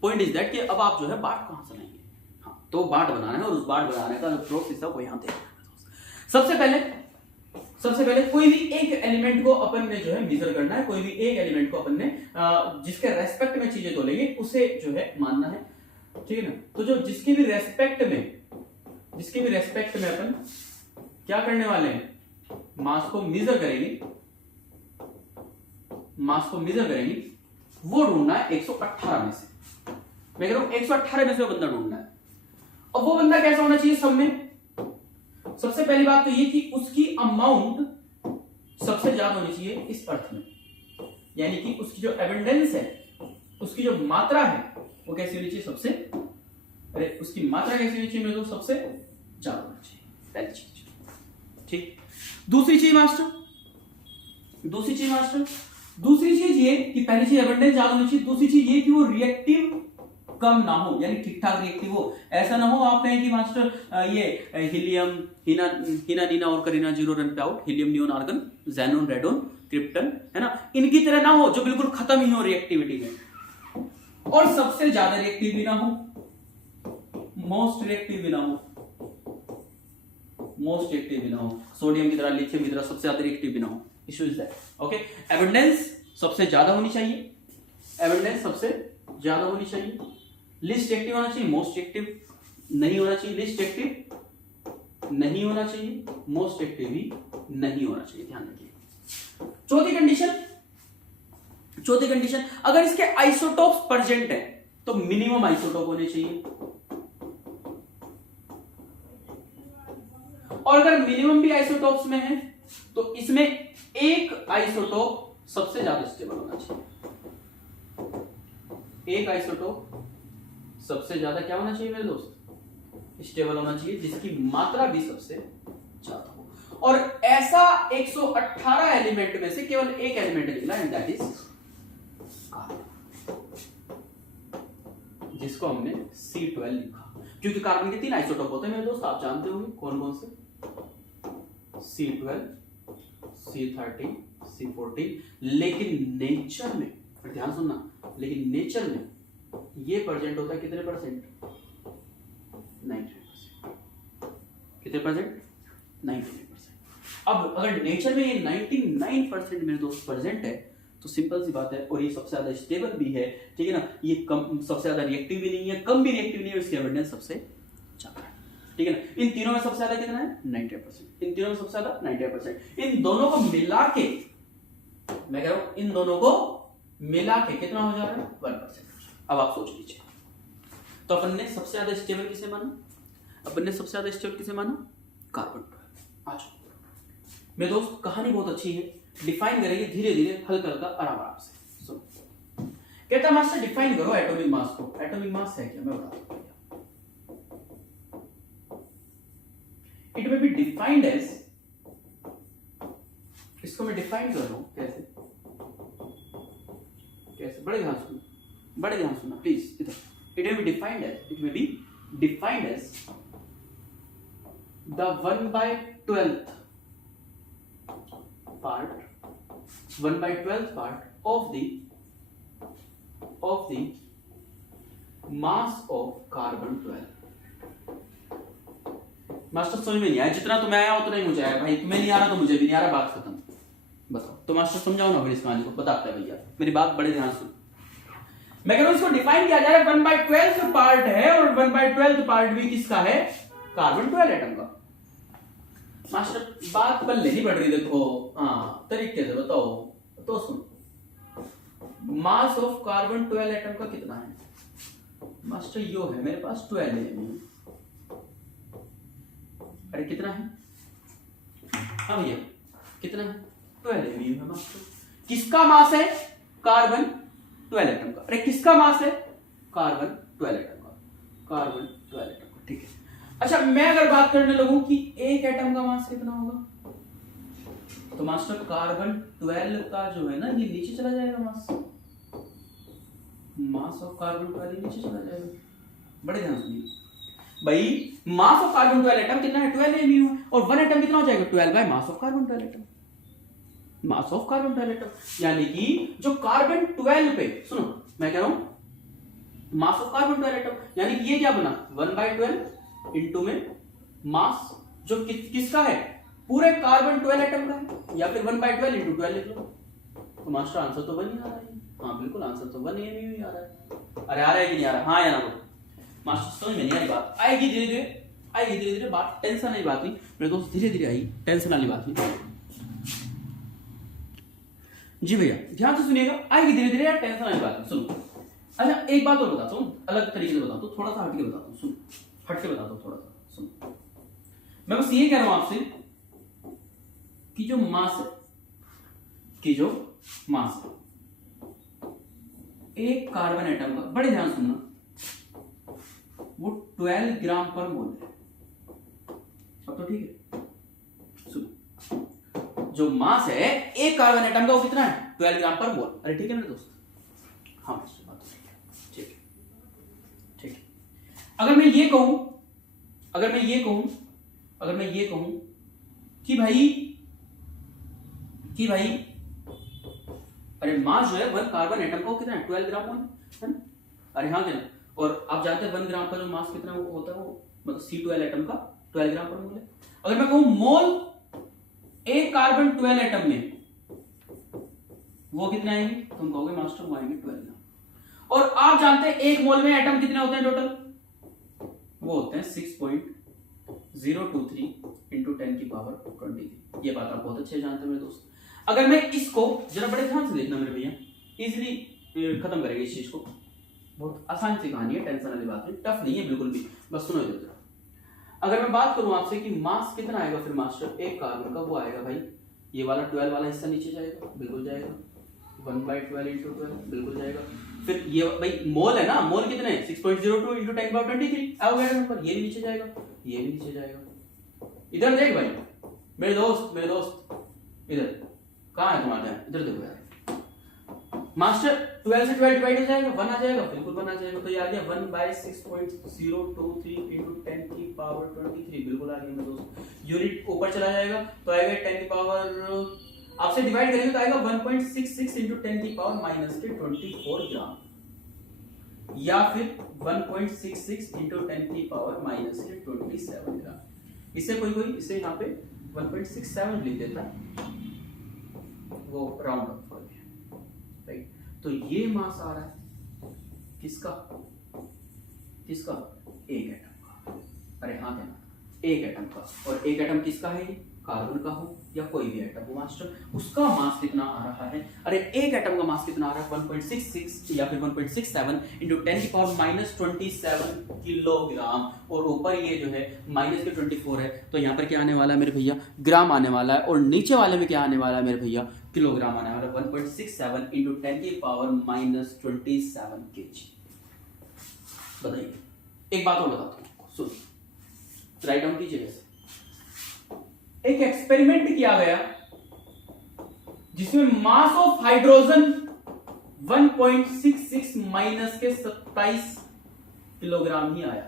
अब आप जो है बाट कहां से लाएंगे? हाँ, तो बाट बनाना है और उस बाट बनाने का जो प्रोसेस है वो यहां देखना है। सबसे पहले कोई भी एक एलिमेंट को अपन ने जो है मेजर करना है, कोई भी एक एलिमेंट को अपन ने जिसके रेस्पेक्ट में चीजें तोलेंगे उसे जो है मानना है, ठीक है ना। तो जो जिसके भी रेस्पेक्ट में अपन क्या करने वाले हैं, मास को मेजर करेंगे, वो ढूंढना है 118 में से। मैं कह रहा हूं 118 में से वो बंदा ढूंढना है। और वो बंदा कैसा होना चाहिए सब में? सबसे पहली बात तो ये कि उसकी अमाउंट सबसे ज्यादा होनी चाहिए इस अर्थ में, यानी कि उसकी जो एबंडेंस है, उसकी जो मात्रा है वो कैसी होनी चाहिए सबसे, उसकी मात्रा कैसी होनी चाहिए मेरे दोस्त? सबसे ज्यादा होनी चाहिए, पहली चीज, ठीक। दूसरी चीज ये कि पहली चीज एबंडेंस ज्यादा होनी चाहिए, दूसरी चीज ये कि वो रिएक्टिव कम ना हो, यानी ठीक ठाक रिएक्टिव हो। ऐसा ना हो आप कहें कि मास्टर ये हीलियम हीना नीना और करीना 0 रन पे out, helium neon argon xenon radon krypton, है ना, इनकी तरह ना हो जो बिल्कुल खत्म ही हो रिएक्टिविटी में, और सबसे ज्यादा रिएक्टिव भी ना हो, मोस्ट रिएक्टिव भी ना हो, सोडियम की तरह, लिथियम की तरह सबसे ज्यादा रिएक्टिव भी ना हो। Issue is that, okay. Abundance सबसे ज्यादा होनी चाहिए, लिस्ट एक्टिव होना चाहिए, मोस्ट एक्टिव नहीं होना चाहिए, लिस्ट एक्टिव नहीं होना चाहिए, मोस्ट एक्टिव भी नहीं होना चाहिए, ध्यान रखिए। चौथी कंडीशन अगर इसके आइसोटोप्स प्रेजेंट है तो मिनिमम आइसोटोप होने चाहिए, और अगर मिनिमम भी आइसोटोप्स में है तो इसमें एक आइसोटोप सबसे ज्यादा स्टेबल होना चाहिए, एक आइसोटोप सबसे ज्यादा क्या होना चाहिए मेरे दोस्त? स्टेबल होना चाहिए, जिसकी मात्रा भी सबसे ज्यादा हो। और ऐसा 118 एलिमेंट में से केवल एक एलिमेंट निकला, एंड दैट इज कार्बन, जिसको हमने C12 लिखा, क्योंकि कार्बन के 3 आइसोटोप होते हैं मेरे दोस्त, आप जानते होंगे कौन कौन से, C12, C13, C14। लेकिन नेचर में, ध्यान सुनना, लेकिन नेचर में ये प्रेजेंट होता है कितने परसेंट? 99%। कितने परसेंट? 99%। अब अगर नेचर में ये 99% मेरे दोस्त प्रेजेंट है तो सिंपल सी बात है, और ये सबसे ज्यादा स्टेबल भी है, ठीक है ना, ये कम, सबसे ज्यादा रिएक्टिव भी नहीं है, कम भी रिएक्टिव नहीं है, इसकी एबंडेंस सबसे ज्यादा है, ठीक है ना। इन तीनों में सबसे ज्यादा कितना है? 98%। इन तीनों में सबसे ज्यादा 98%। इन दोनों को मिला के, मैं कह रहा हूं इन दोनों को मिला के कितना हो जा रहा है? 1%। अब आप सोच लीजिए, तो अपन ने सबसे ज्यादा स्टेबल किसे माना? कार्बन 12। आज मेरे दोस्त कहानी बहुत अच्छी है, डिफाइन करेंगे धीरे धीरे, हल्का आराम से। सुनो, कहता मास्टर डिफाइन करो एटॉमिक मास को। एटॉमिक मास है क्या? मैं बताता हूं। It may be defined as, इसको मैं डिफाइन कर रहा हूं कैसे? बड़े ध्यान सुनना प्लीज इधर। It may be defined as the 1/12th part of the mass of carbon 12। Master समझ में नहीं आया, जितना तुम्हें आया उतना ही मुझे आया भाई, तुम्हें नहीं आ रहा तो मुझे भी नहीं आ रहा, बात खत्म। बताओ तो मास्टर समझाओ ना फिर इस कहानी को, बताता है भैया, मेरी बात बड़े ध्यान सुन। मैं कह रहा हूं इसको डिफाइन किया जा रहा है, 1/12th पार्ट है, और 1/12th पार्ट भी किसका है? कार्बन 12 एटम का। मास्टर बात पर लेनी पड़ रही, देखो हाँ तरीके से बताओ तो सुनो। मास ऑफ कार्बन 12 एटम का कितना है मास्टर? यो है मेरे पास 12 है। अरे कितना है? हाँ भैया कितना है? 12 है मास्टर। किसका मास है? कार्बन 12 एटम का। अरे किसका मास है? कार्बन 12 एटम का। कार्बन 12 एटम का, ठीक है। अच्छा मैं अगर बात करने लगूं कि एक एटम का मास कितना होगा, तो मास्टर कार्बन 12 का जो है ना ये नीचे चला जाएगा मास। मास ऑफ कार्बन 12 नीचे चला जाएगा। बड़े ध्यान सुनिए भाई, मास ऑफ कार्बन 12 एटम कितना है? 12 mu है। और 1 एटम कितना हो जाएगा? 12 by mass of carbon 12 atom. Mass of carbon 12 atom यानी कि जो कार्बन 12 पे, सुनो मैं कह रहा हूं मास ऑफ कार्बन 12 एटम, यानी कि ये क्या बना 1/12 इंटू में मास जो किसका है? पूरे कार्बन 12 एटम का है, या फिर 1/12 इंटू 12 लिख लो। तो मास्टर आंसर तो 1 ही आ रहा है। हाँ बिल्कुल आंसर तो 1 mu ही आ रहा है। अरे आ रहा है कि नहीं आ रहा? हाँ या ना बोलो मास्टर, समझ में नहीं आ रही बात? आएगी धीरे धीरे, आएगी धीरे धीरे बात, टेंशन नहीं बात हुई मेरे दोस्त, धीरे धीरे आई, टेंशन वाली बात हुई जी भैया, ध्यान से सुनिएगा, आएगी धीरे धीरे यार, टेंशन वाली बात है। सुनो अच्छा एक बात और बताता हूँ, अलग तरीके से बताता हूँ, थोड़ा सा हटके बताता हूँ। सुनो हटके बताता हूँ थोड़ा सा, सुनो मैं बस ये कह रहा हूं आपसे कि जो मास है, कि जो मास है एक कार्बन एटम का, बड़े ध्यान सुनना, वो 12 ग्राम पर मोल है। अब तो ठीक है, सुनो जो मास है एक कार्बन एटम का वो कितना है? 12 ग्राम पर मोल। अरे ठीक है मेरे दोस्त? हाँ बात ठीक है, ठीक है। अगर मैं ये कहूं कि भाई अरे मास जो है 1 कार्बन एटम का वो कितना है? 12 ग्राम मोल है ना? अरे हाँ क्या ना? और आप जानते हैं 1 ग्राम का जो मास कितना होता है, वो मतलब C12 एटम का 12 ग्राम पर मोल है। अगर मैं कहूं मोल एक कार्बन 12 एटम में, वो कितने आएंगे? तुम कहोगे मास्टर वो आएंगे 12 ग्राम। और आप जानते हैं एक मोल में एटम कितने होते हैं टोटल? वो होते हैं 6.023 इंटू 10 की पावर 23। ये बात आप बहुत अच्छे जानते हैं मेरे दोस्त। अगर मैं इसको जरा बड़े ध्यान से देखना मेरे भैया, इजीली खत्म करेंगे इस चीज को, बहुत आसान सी कहानी है, टेंशन वाली बात नहीं, टफ नहीं है बिल्कुल भी, बस सुनो इधर। अगर मैं बात करूं आपसे कि मास कितना आएगा फिर मास्टर एक कार्बन का, वो आएगा भाई ये वाला 12 वाला हिस्सा नीचे जाएगा, बिल्कुल जाएगा, 1/12 इंटू 12 बिल्कुल जाएगा। फिर ये भाई मोल है ना, मोल कितने हैं? 6.02 इंटू 10 पावर 23 आ गया नंबर, ये भी नीचे जाएगा, ये भी नीचे जाएगा। इधर देख भाई मेरे दोस्त इधर कहां है तुम्हारा ध्यान? इधर देखो यार मास्टर, 12 से 12 डिवाइड हो जाएगा, 1 आ जाएगा, बिल्कुल 1 आ जाएगा। तो ये आ गया 1/6.023 इंटू 10 की पावर 23, बिल्कुल आ गया मेरे दोस्त। यूनिट ऊपर चला जाएगा तो आएगा 10 की पावर, आपसे डिवाइड करेंगे तो आएगा 1.66 इंटू 10 की पावर माइनस के 24 ग्राम, या फिर 1.66 इंटू 10 की पावर माइनस के 27 ग्राम। इससे कोई इसे यहाँ पे 1.67 लिख देता है, वो राउंड ऑफ कर दिया, राइट? तो ये मास आ रहा है किसका? एक एटम का। अरे हाँ क्या ना, एक एटम का। और एक एटम किसका है? कार्बन का हो या कोई भी एटम हो मास्टर, उसका मास कितना आ रहा है? अरे एक एटम का मास कितना आ रहा है? 1.66 या फिर 1.67 इंटू 10 की पावर माइनस 27 किलोग्राम, और ऊपर ये जो है माइनस के 24 है, तो यहाँ पर क्या आने वाला है मेरे भैया? ग्राम आने वाला है। और नीचे वाले में क्या आने वाला है मेरे भैया? किलोग्राम आने वाला है। 1.67 इंटू 10 की पावर माइनस 27 kg। बताइए, एक बात और बताता हूँ, सुन राइट डाउन कीजिए। एक एक्सपेरिमेंट किया गया जिसमें मास ऑफ हाइड्रोजन 1.66 माइनस के 27 किलोग्राम ही आया,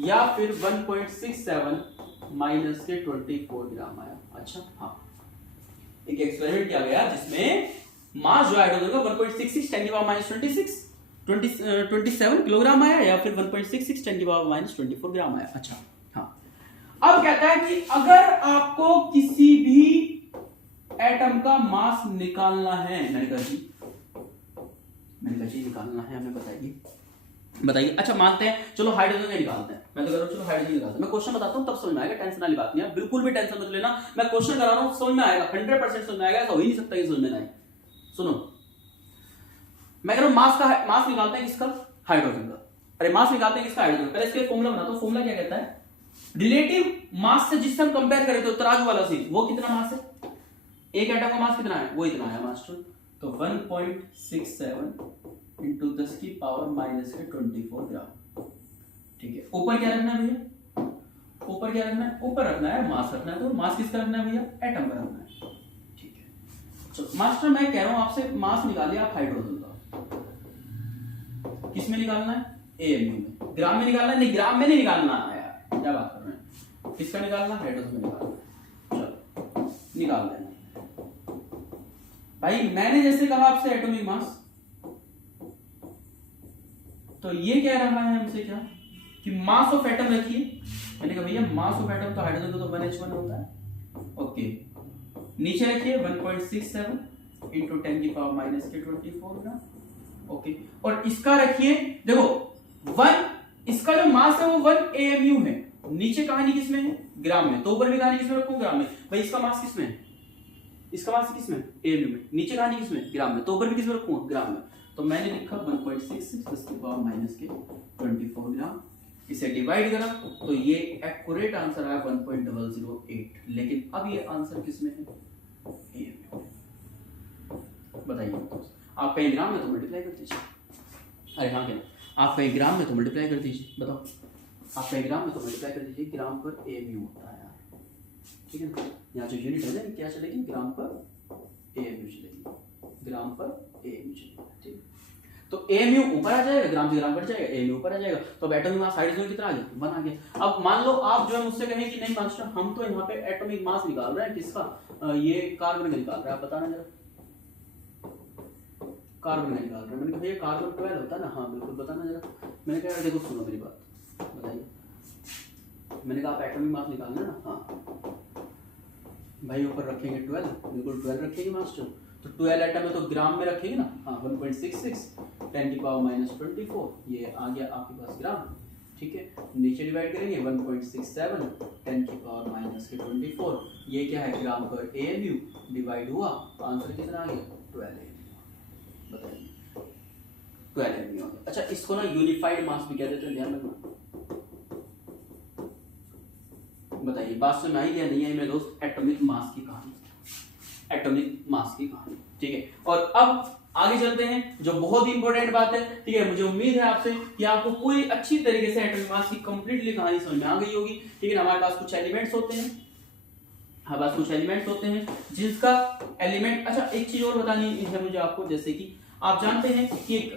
या फिर 1.67 माइनस के 24 ग्राम आया। अच्छा हाँ, एक एक्सपेरिमेंट किया गया जिसमें मास जो हाइड्रोजन का 1.66 10 की पावर माइनस 27 किलोग्राम आया, या फिर 1.66 10 की पावर माइनस 24 ग्राम आया। अच्छा हाँ, अब कहता है कि अगर आपको किसी भी एटम का मास निकालना है, मैंने कहा जी निकालना है हमें, बताइए। अच्छा मानते हैं, चलो हाइड्रोजन का निकालते हैं, मैं तो कह रहा हूं चलो हाइड्रोजन निकालते हैं। मैं क्वेश्चन बताता हूं तब समझ में आएगा, टेंशन वाली बात नहीं है, बिल्कुल भी टेंशन मत लेना। मैं क्वेश्चन करा रहा हूं, समझ में आएगा, 100% समझ में आएगा, ऐसा हो ही नहीं सकता कि समझ में ना आए। सुनो, मैं कह रहा हूं मास निकालते हैं किसका, हाइड्रोजन का। अरे मास निकालते हैं किसका, हाइड्रोजन। पहले इसके फॉर्मूला बनाता हूं। फॉर्मूला क्या कहता है, रिलेटिव मास से जिससे हम कंपेयर करें तो तराजू वाला सीन, वो कितना मास है, एक एटम का मास कितना है, वो इतना है मास्टर। तो 1.67 इंटू 10 की पावर माइनस के 24 ग्राम। ठीक है, ऊपर क्या रखना है भैया, ऊपर क्या रखना है, ऊपर रखना है मास रखना है। तो मास किसका रखना है भैया, एटम का रखना है। ठीक है, तो मास्टर मैं कह रहा हूं आपसे मास निकालिए आप हाइड्रोजन का, किस में निकालना है, एएमयू में। ग्राम में निकालना है, नहीं ग्राम में नहीं निकालना है यार, क्या बात कर रहे हैं, किसका निकालना, हाइड्रोजन में निकालना है। चलो निकाल देना भाई। मैंने जैसे कहा आपसे एटॉमिक मास, तो ये कह रहा है हमसे क्या कि मास ऑफ एटम रखिए। मैंने कहा भैया मास ऑफ एटम तो हाइड्रोजन को तो 1h1 होता है। ओके, नीचे रखिए 1.67 इंटू 10 की पावर माइनस के 24 ग्राम। ओके, और इसका रखिए, देखो 1, इसका जो मास है वो 1 AMU है। नीचे कहानी किसमें है, ग्राम में। तो ऊपर भी कहानी किसमें रखूं, ग्राम में। भाई इसका मास किसमें है, इसका मास किसमें, AMU में। नीचे कहानी किसमें, ग्राम में। तो ऊपर भी किसमें रखूंगा, ग्राम में। तो मैंने लिखा 1.66 10 की पावर माइनस के 24 ग्राम। इसे डिवाइड करा तो ये एक्यूरेट आंसर आया 1.008। लेकिन अब ये आंसर किसमें है, AMU में। बताइए आप कहीं ग्राम में तो मल्टीप्लाई कर दीजिए। अरे हाँ, क्या आप कहीं ग्राम में तो मल्टीप्लाई कर दीजिए। बताओ आप कहीं ग्राम में तो मल्टीप्लाई कर दीजिए। ग्राम पर AMU होता है यार, ठीक है ना। यहाँ जो यूनिट है क्या चलेगी, ग्राम पर AMU चलेगी, ग्राम पर AMU चलेगी। ठीक, तो AMU ऊपर आ जाएगा, ग्राम से ग्राम बढ़ जाएगा, AMU ऊपर आ जाएगा। तो अब एटॉमिक मास हाइड्रोजन कितना आ गया, 1 आ गया। अब मान लो आप जो है मुझसे कहें कि नहीं मास्टर हम तो यहाँ पे एटॉमिक मास निकाल रहे हैं किसका, ये कार्बन का निकाल रहे हैं, आप बताना जरा, कार्बन का निकाल रहे हैं। मैंने कहा भैया कार्बन 12 होता है ना, हाँ बिल्कुल बताना जरा। मैंने कहा देखो सुनो मेरी बात, बताइए। मैंने कहा आप एटॉमिक मास निकालना है ना, हाँ भाई ऊपर रखेंगे 12, बिल्कुल 12 रखेंगे मास्टर। तो 12 एटम है तो ग्राम में रखेंगे ना, हाँ 1.66 10 की पावर माइनस 24, ये आ गया आपके पास ग्राम। ठीक है, नीचे डिवाइड करेंगे 1.67 10 की पावर माइनस के 24, ये क्या है, ग्राम पर AMU डिवाइड हुआ, आंसर कितना आ गया, 12 AMU। बताइए 12 AMU। अच्छा, इसको ना यूनिफाइड मास भी कह देते हैं, ध्यान रखना। बताइए बात सुन आई या नहीं आई मेरे दोस्त, एटॉमिक मास की कहानी, एटॉमिक मास की कहानी। ठीक है, और अब आगे चलते हैं जो बहुत ही इंपॉर्टेंट बात है। ठीक है, मुझे उम्मीद है आपसे कि आपको पूरी अच्छी तरीके से एटॉमिक मास की कंप्लीटली कहानी समझ में आ गई होगी। ठीक है, हमारे पास कुछ एलिमेंट्स होते हैं, हमारे पास कुछ एलिमेंट्स होते हैं जिसका एलिमेंट, अच्छा एक चीज और बतानी है मुझे आपको, जैसे कि आप जानते हैं कि एक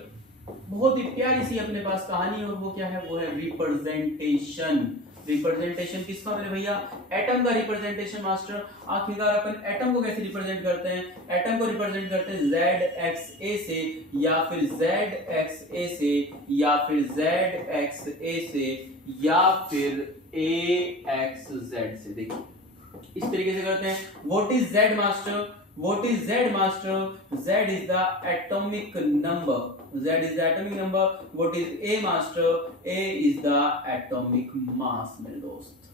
बहुत ही प्यारी सी अपने पास कहानी है, और वो क्या है, वो है रिप्रेजेंटेशन। रिप्रेजेंटेशन किसका मेरे भैया, एटम का रिप्रेजेंटेशन मास्टर। आखिरकार अपन एटम को कैसे रिप्रेजेंट करते हैं, एटम को रिप्रेजेंट करते हैं ZXA से, या फिर ZXA से, या फिर ZXA से, या फिर AXZ से। देखिए इस तरीके से करते हैं। What is Z master, what is Z master, Z is the atomic number, Z is the atomic number. What is A master, A is the atomic mass मेरे दोस्त।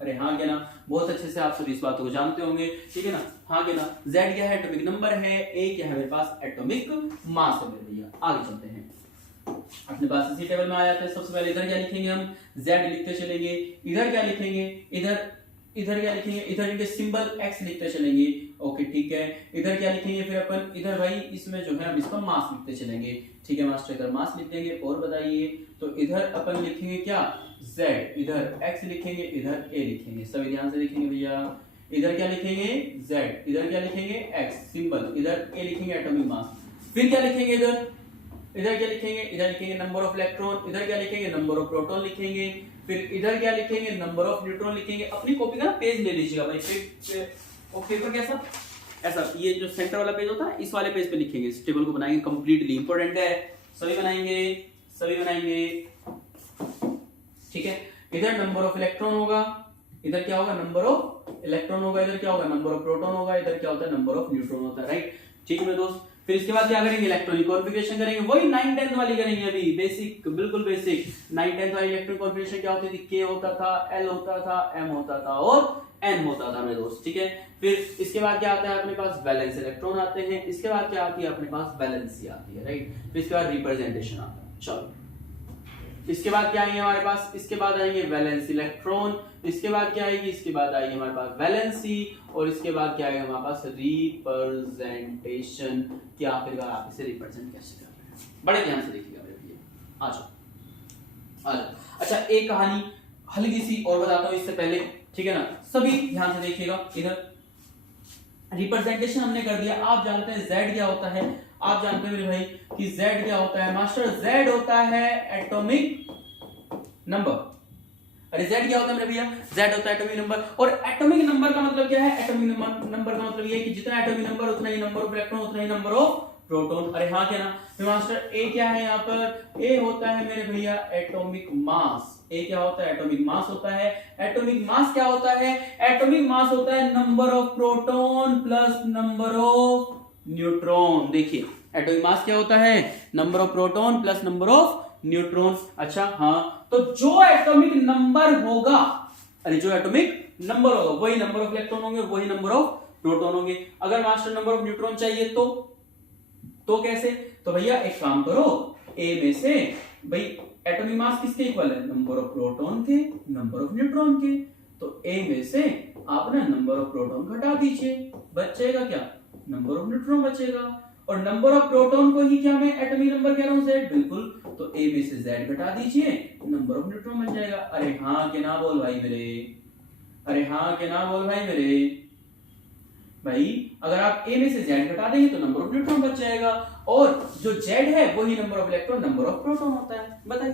अरे हाँ क्या ना, बहुत अच्छे से आप सभी इस बात को जानते होंगे, ठीक है ना। हाँ क्या ना, Z क्या है, एटॉमिक नंबर है, A क्या है मेरे पास, एटॉमिक मास है मेरे भैया। आगे चलते हैं, अपने पास इसी टेबल में आ जाते हैं। सबसे पहले इधर क्या लिखेंगे हम, Z लिखते चलेंगे। इधर क्या लिखेंगे, इधर क्या लिखेंगे, इधर इनके सिंबल X लिखते चलेंगे। ओके ठीक है, इधर क्या लिखेंगे फिर अपन, इधर भाई इसमें जो है हम इसका मास लिखते चलेंगे। ठीक है मास्टर, इधर मास लिख देंगे। और बताइए, तो इधर अपन लिखेंगे क्या, Z, इधर X लिखेंगे, इधर A लिखेंगे। सभी ध्यान से लिखेंगे भैया। इधर क्या लिखेंगे Z, इधर क्या लिखेंगे X सिंबल, इधर A लिखेंगे एटॉमिक मास। फिर क्या लिखेंगे इधर क्या लिखेंगे, इधर लिखेंगे नंबर ऑफ इलेक्ट्रॉन, इधर क्या लिखेंगे, नंबर ऑफ प्रोटॉन लिखेंगे। फिर इधर क्या लिखेंगे, नंबर ऑफ न्यूट्रॉन लिखेंगे। अपनी कॉपी का ना पेज ले लीजिएगा भाई, पेपर कैसा, ऐसा, ये जो सेंटर वाला पेज होता है इस वाले पेज पे लिखेंगे। इस टेबल को बनाएंगे, कंप्लीटली इंपॉर्टेंट है, सभी बनाएंगे। ठीक है, इधर नंबर ऑफ इलेक्ट्रॉन होगा, इधर क्या होगा, नंबर ऑफ इलेक्ट्रॉन होगा, इधर क्या होगा, नंबर ऑफ प्रोटॉन होगा, इधर क्या होता है, नंबर ऑफ न्यूट्रॉन होता है। राइट, ठीक है मेरे दोस्त। फिर इसके बाद क्या करेंगे, इलेक्ट्रॉनिक कॉन्फ़िगरेशन करेंगे, वही 9 10 वाली करेंगे अभी, बेसिक, बिल्कुल बेसिक 9 10 वाली इलेक्ट्रॉनिक कॉन्फ़िगरेशन क्या होती थी, के होता था, एल होता था, एम होता था और एन होता था मेरे दोस्त, ठीक है। फिर इसके बाद क्या आता है अपने पास, वैलेंस इलेक्ट्रॉन आते हैं, इसके बाद क्या आती है अपने पास, वैलेंसी आती है, राइट। फिर इसके बाद रिप्रेजेंटेशन आता है, चलो इसके बाद क्या आएंगे हमारे पास, इसके बाद आएंगे वैलेंस इलेक्ट्रॉन, इसके बाद क्या आएगी, इसके बाद आएगी हमारे पास वैलेंसी, और इसके बाद क्या आएगा हमारे पास, रिप्रेजेंटेशन, कि आखिरकार आप इसे रिप्रेजेंट कैसे कर रहे हैं। बड़े ध्यान से देखिएगा मेरे भैया, आ जाओ। अच्छा एक कहानी हल्की सी और बताता हूं इससे पहले, ठीक है ना, सभी ध्यान से देखिएगा। इधर रिप्रेजेंटेशन हमने कर दिया, आप जानते हैं Z क्या होता है, आप जानते हैं मेरे भाई कि Z क्या होता है मास्टर, Z होता है एटॉमिक नंबर। अरे Z क्या होता है मेरे भैया, Z होता है एटॉमिक नंबर, और एटॉमिक नंबर का मतलब क्या है, एटॉमिक नंबर का मतलब ये है कि जितना एटॉमिक नंबर उतना ही नंबर ऑफ इलेक्ट्रॉन, उतना ही नंबर ऑफ प्रोटॉन। अरे हाँ क्या ना, तो मास्टर ए क्या है यहाँ पर, ए होता है मेरे भैया एटॉमिक मास। ए क्या होता है, एटॉमिक मास होता है। एटॉमिक मास क्या होता है, एटॉमिक मास होता है number of proton plus number of neutron. देखिए एटॉमिक मास क्या होता है, number of proton plus number of neutron. अच्छा हाँ, तो जो एटॉमिक नंबर होगा, अरे जो एटॉमिक नंबर होगा वही नंबर ऑफ इलेक्ट्रॉन होंगे, वही नंबर ऑफ प्रोटॉन होंगे। अगर मास्टर नंबर ऑफ न्यूट्रॉन चाहिए तो कैसे, तो भैया एक काम करो, ए में से भाई एटॉमिक मास किसके इक्वल है, नंबर ऑफ प्रोटॉन के, नंबर ऑफ न्यूट्रॉन के, तो ए में से आप ना नंबर ऑफ प्रोटॉन घटा दीजिए, बचेगा क्या, नंबर ऑफ न्यूट्रॉन बचेगा। और नंबर ऑफ प्रोटॉन को ही क्या मैं एटॉमिक नंबर कह रहा हूं, Z, बिल्कुल, तो ए में से Z घटा दीजिए, नंबर ऑफ न्यूट्रॉन बन जाएगा। अरे हाँ के ना बोल भाई मेरे, अरे हाँ के ना बोल भाई मेरे भाई, अगर आप ए में से Z घटा देंगे तो नंबर ऑफ न्यूट्रॉन बच जाएगा, और जो Z है वही number of electron, number of proton होता है। बताइए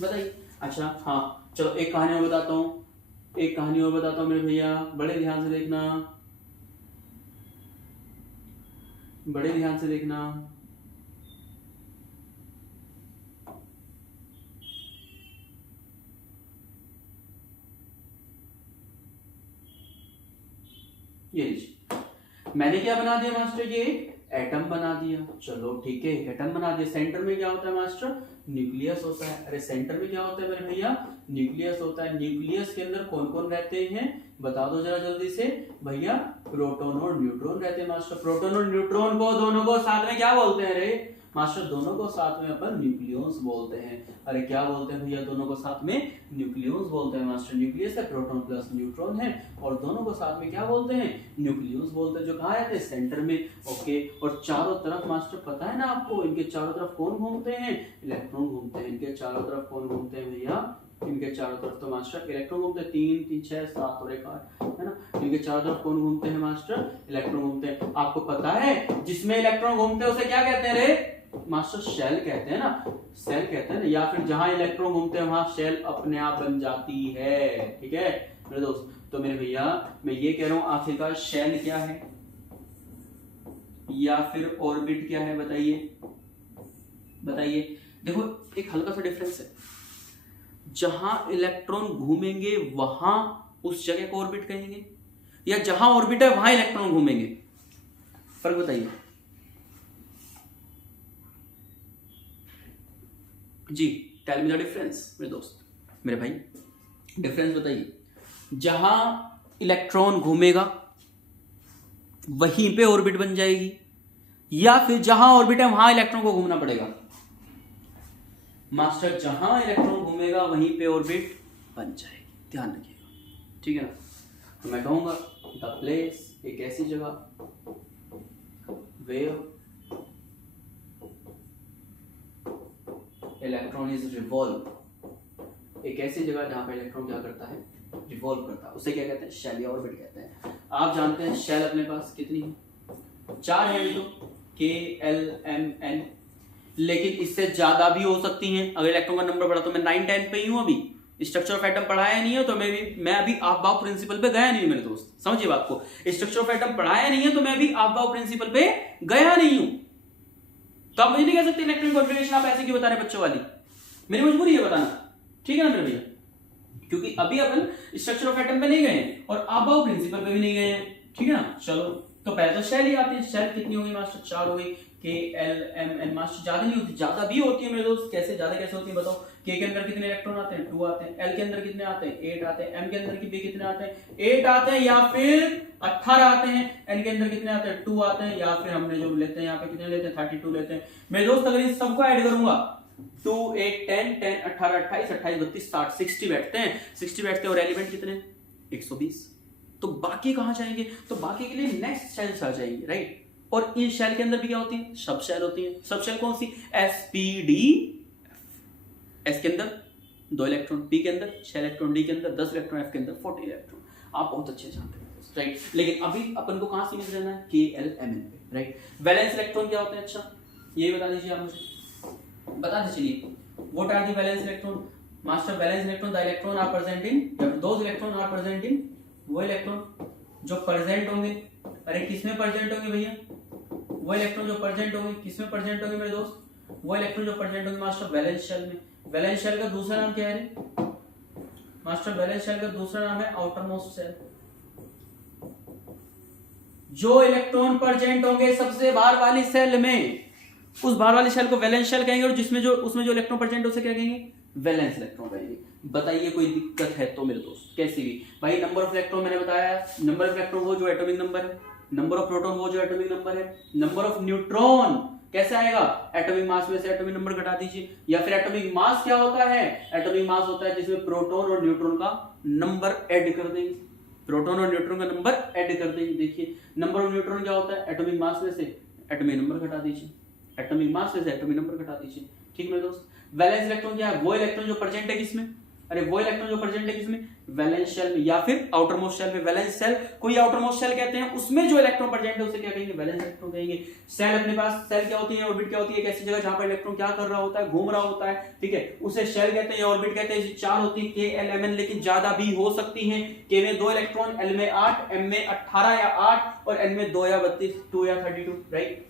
बताइए। अच्छा हाँ चलो एक कहानी और बताता हूँ, एक कहानी और बताता हूँ मेरे भैया, बड़े ध्यान से देखना, बड़े ध्यान से देखना। ये लीजिए, मैंने क्या बना दिया मास्टर, ये एटम बना दिया। चलो ठीक है, एटम बना दिया। सेंटर में क्या होता है मास्टर, न्यूक्लियस होता है। अरे सेंटर में क्या होता है मेरे भैया, न्यूक्लियस होता है। न्यूक्लियस के अंदर कौन कौन रहते हैं, बता दो जरा जल्दी से भैया, प्रोटॉन और न्यूट्रॉन रहते हैं मास्टर। प्रोटॉन और न्यूट्रॉन को दोनों को साथ में क्या बोलते हैं रे मास्टर, दोनों को साथ में अपन न्यूक्लियस बोलते हैं। अरे क्या बोलते हैं भैया, दोनों को साथ में न्यूक्लियस बोलते हैं मास्टर। न्यूक्लियस है, प्रोटॉन प्लस न्यूट्रॉन है, और दोनों को साथ में क्या बोलते हैं, न्यूक्लियस बोलते हैं, जो कहाँ रहते हैं, सेंटर में। ओके, और चारों तरफ मास्टर पता है ना आपको, इनके चारों तरफ कौन घूमते हैं, इलेक्ट्रॉन घूमते हैं। इनके चारों तरफ कौन घूमते हैं भैया, इनके चारों तरफ तो मास्टर इलेक्ट्रॉन घूमते हैं, 3 3 6 7 और 1 8, है ना। इनके चारों तरफ कौन घूमते हैं मास्टर, इलेक्ट्रॉन घूमते हैं। आपको पता है जिसमें इलेक्ट्रॉन घूमते हैं उसे क्या कहते हैं रे मास्टर, शेल कहते हैं ना, शेल कहते हैं ना। या फिर जहां इलेक्ट्रॉन घूमते हैं वहां शेल अपने आप बन जाती है, ठीक है मेरे दोस्त। तो मेरे भैया मैं ये कह रहा हूं, आखिरकार शेल क्या है या फिर ऑर्बिट क्या है, बताइए बताइए। देखो एक हल्का सा डिफरेंस है, जहां इलेक्ट्रॉन घूमेंगे वहां उस जगह को ऑर्बिट कहेंगे, या जहां ऑर्बिट है वहां इलेक्ट्रॉन घूमेंगे, फर्क बताइए जी। टेल मी द डिफरेंस मेरे दोस्त, मेरे भाई, डिफरेंस बताइए। जहां इलेक्ट्रॉन घूमेगा वहीं पे ऑर्बिट बन जाएगी, या फिर जहां ऑर्बिट है वहां इलेक्ट्रॉन को घूमना पड़ेगा मास्टर। जहां इलेक्ट्रॉन घूमेगा वहीं पे ऑर्बिट बन जाएगी, ध्यान रखिएगा, ठीक है ना। तो मैं कहूंगा द प्लेस, एक ऐसी जगह वेयर इलेक्ट्रॉन इज रिवॉल्व, एक ऐसी जगह जहां पे इलेक्ट्रॉन क्या करता है, रिवॉल्व करता है, उसे क्या कहते हैं, शेल या ऑर्बिट कहते हैं। आप जानते हैं शेल अपने पास कितनी है, 4 है अभी तो, K L M N, लेकिन इससे ज्यादा भी हो सकती हैं। अगर इलेक्ट्रॉन का नंबर बढ़ा, तो मैं 9 10 पे ही हूं अभी, स्ट्रक्चर ऑफ एटम पढ़ाया नहीं है तो मैं अभी आप-बाव प्रिंसिपल पे गया नहीं हूं मेरे दोस्त, समझिए बात को। स्ट्रक्चर ऑफ एटम पढ़ाया नहीं है तो मैं अभी आप-बाव प्रिंसिपल पे गया नहीं हूं, तो आप मुझे नहीं कह सकते इलेक्ट्रॉनिक कॉन्फ़िगरेशन आप ऐसे क्यों बता रहे बच्चों वाली, मेरी मजबूरी है बताना, ठीक है ना मेरे भैया, क्योंकि अभी अपन स्ट्रक्चर ऑफ एटम पे नहीं गए हैं और आप-बाव प्रिंसिपल पे भी नहीं गए हैं, ठीक है ना। चलो तो पहले तो शेल ही आती है। शेल कितनी होगी मास्टर? 4 हो गई। के एल एम एन मास्टर ज्यादा नहीं होती, ज्यादा भी होती है मेरे दोस्त। कैसे ज्यादा कैसे होती है बताओ? के अंदर कितने इलेक्ट्रॉन आते हैं? 2 आते हैं। एल के अंदर कितने आते हैं? 8 आते हैं। एम के अंदर कितने आते हैं? 8 आते हैं या फिर 18 आते हैं। एन के अंदर कितने आते हैं? 2 आते हैं या फिर हमने जो लेते हैं यहाँ पे कितने लेते हैं? 32 लेते हैं मेरे दोस्त। अगर इन सबको ऐड करूंगा 2 8 10 10 18 28 28 32 60 60 बैठते हैं। 60 बैठते हैं और एलिमेंट कितने? 120। तो बाकी कहां जाएंगे? तो बाकी के लिए नेक्स्ट शेल्स आ जाएंगे, राइट। और इन शेल के अंदर भी क्या होती है? सब शेल होती है। सब शेल कौन सी? S P D. एस के अंदर 2 इलेक्ट्रॉन, पी के अंदर 6 इलेक्ट्रॉन, डी के अंदर 10 इलेक्ट्रॉन, एफ के अंदर 40 इलेक्ट्रॉन। आप बहुत अच्छे जानते हैं, राइट। लेकिन अभी अपन को कहां सीमित रहना है? के एल एम एन पे, राइट। वैलेंस इलेक्ट्रॉन क्या होते हैं? अच्छा ये बता दीजिए आप मुझे, बता दीजिए चलिए। What are the valence electron master? Valence electron the electron are present in, या फिर those electron are present in, वो इलेक्ट्रॉन जो प्रेजेंट होंगे। अरे किसमें प्रेजेंट होंगे भैया? वो इलेक्ट्रॉन जो प्रेजेंट होंगे, किसमें प्रेजेंट होंगे मेरे दोस्त? वो इलेक्ट्रॉन जो प्रेजेंट होंगे मास्टर वैलेंस शेल में। वैलेंस शेल का दूसरा नाम क्या है मास्टर? वैलेंस शेल का दूसरा नाम है आउटर मोस्ट शेल। जो इलेक्ट्रॉन प्रेजेंट होंगे सबसे बाहर वाली सेल में, उस बाहर वाली शेल को वैलेंस शेल कहेंगे, और जिसमें जो उसमें जो इलेक्ट्रॉन प्रेजेंट उसे क्या कहेंगे? वैलेंस इलेक्ट्रॉन कहेंगे। बताइए कोई दिक्कत है तो मेरे दोस्त? कैसी भी भाई। नंबर ऑफ इलेक्ट्रॉन मैंने बताया, नंबर ऑफ इलेक्ट्रॉन वो जो एटॉमिक नंबर है, नंबर ऑफ प्रोटॉन वो जो एटॉमिक नंबर है, नंबर ऑफ न्यूट्रॉन कैसे आएगा? एटॉमिक मास में से एटॉमिक नंबर घटा दीजिए। या फिर एटॉमिक मास क्या होता है? एटॉमिक मास होता है जिसमें प्रोटॉन और न्यूट्रॉन का नंबर ऐड कर देंगे। प्रोटॉन और न्यूट्रॉन का नंबर ऐड कर देंगे। देखिए नंबर ऑफ न्यूट्रॉन क्या होता है? एटॉमिक मास में से एटॉमिक नंबर घटा दीजिए, एटॉमिक मास में से एटॉमिक नंबर घटा दीजिए। ठीक मेरे दोस्त। वैलेंस इलेक्ट्रॉन क्या है? वो इलेक्ट्रॉन जो प्रेजेंट है किसमें? अरे वो इलेक्ट्रॉन जो प्रेजेंट है किसमें? वैलेंस शेल में या फिर आउटर मोस्ट शेल में। वैलेंस शेल कोई आउटर मोस्ट शेल कहते हैं, उसमें जो इलेक्ट्रॉन प्रेजेंट है उसे क्या कहेंगे? वैलेंस इलेक्ट्रॉन कहेंगे। सेल अपने पास, सेल क्या होती है? ऑर्बिट क्या होती है? एक ऐसी जगह जहां पर इलेक्ट्रॉन क्या कर रहा होता है? घूम रहा होता है, ठीक है, उसे शेल कहते हैं या ऑर्बिट कहते हैं। 4 होती है के एल एम एन, लेकिन ज्यादा भी हो सकती है। के में 2 इलेक्ट्रॉन, एल में 8, एम में 18 या 8 और एन में 2 या 32, 2 या 32, राइट।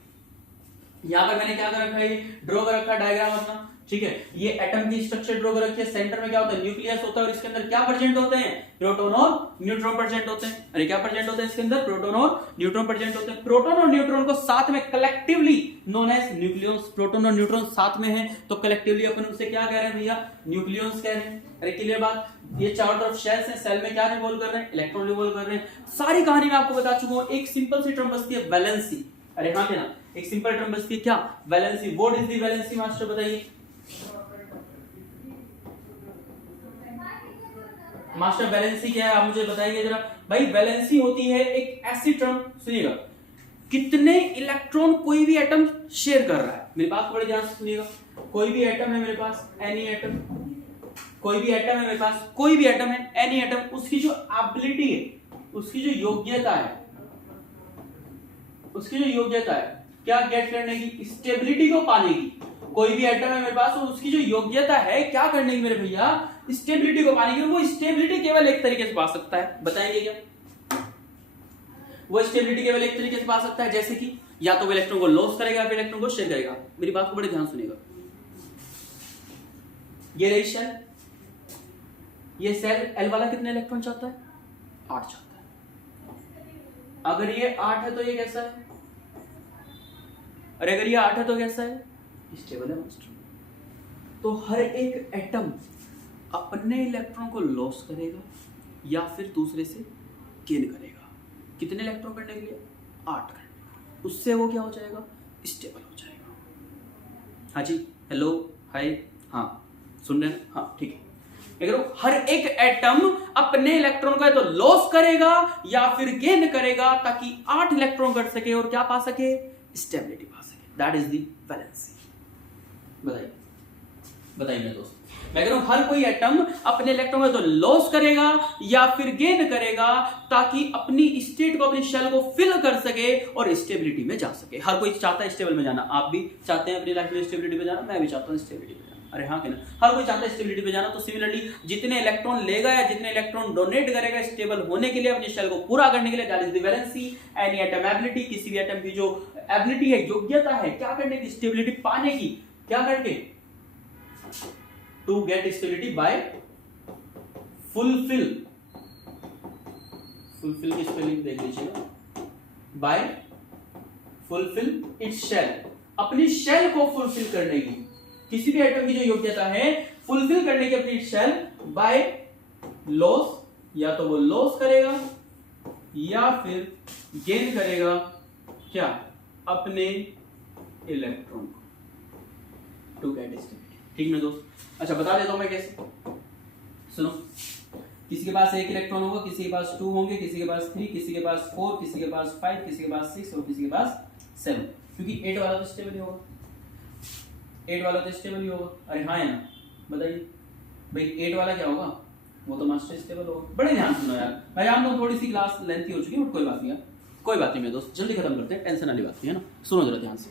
यहां पर मैंने क्या कर रखा है? ड्रॉ कर रखा डायग्राम अपना, ठीक है। ये एटम की स्ट्रक्चर ड्रॉ कर रखी है। सेंटर में क्या होता है? न्यूक्लियस होता है और इसके अंदर क्या प्रेजेंट होते हैं? प्रोटॉन और न्यूट्रॉन प्रेजेंट होते हैं। अरे क्या प्रेजेंट होते हैं इसके अंदर? प्रोटॉन और न्यूट्रॉन प्रेजेंट होते हैं। प्रोटॉन और न्यूट्रॉन को साथ में collectively known as nucleus. Proton और न्यूट्रॉन साथ में है तो कलेक्टिवली अपन उसे क्या कह रहे हैं भैया? न्यूक्लियस कह रहे हैं। अरे क्लियर बात। ये चारों तरफ शेल्स हैं, सेल में क्या रिवॉल्व कर रहे हैं? इलेक्ट्रॉन रिवॉल्व कर रहे हैं। सारी कहानी मैं आपको बता चुका हूं। एक सिंपल सी टर्म बचती है वैलेंसी। अरे हाँ ना, एक सिंपल टर्म बचती है क्या? Valency. What is the valency master बताइए मास्टर? वैलेंसी क्या है आप मुझे बताइए जरा भाई। वैलेंसी होती है एक ऐसी टर्म, सुनिएगा, कितने इलेक्ट्रॉन कोई भी एटम शेयर कर रहा है। मेरी बात को बड़े ध्यान से सुनिएगा। कोई भी एटम है मेरे पास, एनी एटम, कोई भी एटम है मेरे पास, कोई भी एटम है, एनी एटम, उसकी जो एबिलिटी है, उसकी जो योग्यता है, उसकी जो योग्यता है क्या गेट करने की? स्टेबिलिटी को पाने की। कोई भी एटम है मेरे पास और उसकी जो योग्यता है क्या करने की मेरे भैया? स्टेबिलिटी को पाने की। वो स्टेबिलिटी केवल एक तरीके से पा सकता है, बताएंगे क्या? वो स्टेबिलिटी केवल एक तरीके से पा सकता है, जैसे कि या तो वो इलेक्ट्रॉन को लॉस करेगा फिर इलेक्ट्रॉन को शेयर करेगा। मेरी बात को बड़े ध्यान सुनिएगा। ये रही शेल, ये सेल एल वाला कितने इलेक्ट्रॉन चाहता है? 8 चाहता है। अगर ये 8 है तो ये कैसा है? अरे अगर ये 8 है तो कैसा है? स्टेबल है मास्टर। तो हर एक एटम अपने इलेक्ट्रॉन को लॉस करेगा या फिर दूसरे से गेन करेगा। कितने इलेक्ट्रॉन करने के लिए? 8 करने। उससे वो क्या हो जाएगा? स्टेबल हो जाएगा। हाँ जी, हेलो, हाय, हाँ सुन रहे हैं? हाँ ठीक है। अगर हर एक एटम अपने इलेक्ट्रॉन को तो लॉस करेगा या फिर गेन करेगा ताकि 8 इलेक्ट्रॉन कर सके और क्या पा सके? स्टेबिलिटी पा सके। That is the valency. बताइए बताइए मेरे दोस्त। मैं कह रहा हूं हर कोई एटम अपने इलेक्ट्रॉन को तो लॉस करेगा या फिर गेन करेगा ताकि अपनी स्टेट को, अपनी शेल को फिल कर सके और स्टेबिलिटी में जा सके। हर कोई चाहता है स्टेबल में जाना। आप भी चाहते हैं अपनी लाइफ में स्टेबिलिटी में जाना, मैं भी चाहता हूं स्टेबिलिटी में जाना। अरे हाँ कहना, हर कोई चाहता है स्टेबिलिटी में जाना। तो सिमिलरली जितने इलेक्ट्रॉन लेगा या जितने इलेक्ट्रॉन डोनेट करेगा स्टेबल होने के लिए, अपनी शेल को पूरा करने के लिए, that is the valency. Any atom ability, किसी भी एटम की जो एबिलिटी है, योग्यता है क्या करने की? स्टेबिलिटी पाने की। क्या करके? To get stability by fulfill. Fulfill की स्पेलिंग देख लीजिएगा। बाय फुलफिल इट्स शेल, अपनी शेल को फुलफिल करने की, किसी भी एटम की जो योग्यता है फुलफिल करने की अपनी शेल बाय लॉस, या तो वो लॉस करेगा या फिर गेन करेगा क्या, अपने इलेक्ट्रॉन टू गेट स्टेबिलिटी। ठीक ना दोस्त, अच्छा बता देता हूं मैं कैसे, सुनो, किसी के पास 1 इलेक्ट्रॉन होगा, किसी के पास 2 होंगे, किसी के पास 3, किसी के पास 4, किसी के पास 5, किसी के पास 6 और किसी के पास 7, क्योंकि 8 वाला तो स्टेबल ही होगा, 8 वाला तो स्टेबल ही होगा। अरे हाँ है ना, बताइए भाई 8 वाला क्या होगा, वो तो मास्टर स्टेबल होगा। बड़े ध्यान सुनो यार, मैं जानता हूँ थोड़ी सी क्लास लेंथी हो चुकी है, बट कोई बात नहीं यार, कोई बात नहीं मेरे दोस्त, जल्दी खत्म करते हैं, टेंशन वाली बात नहीं है ना। सुनो जरा ध्यान से,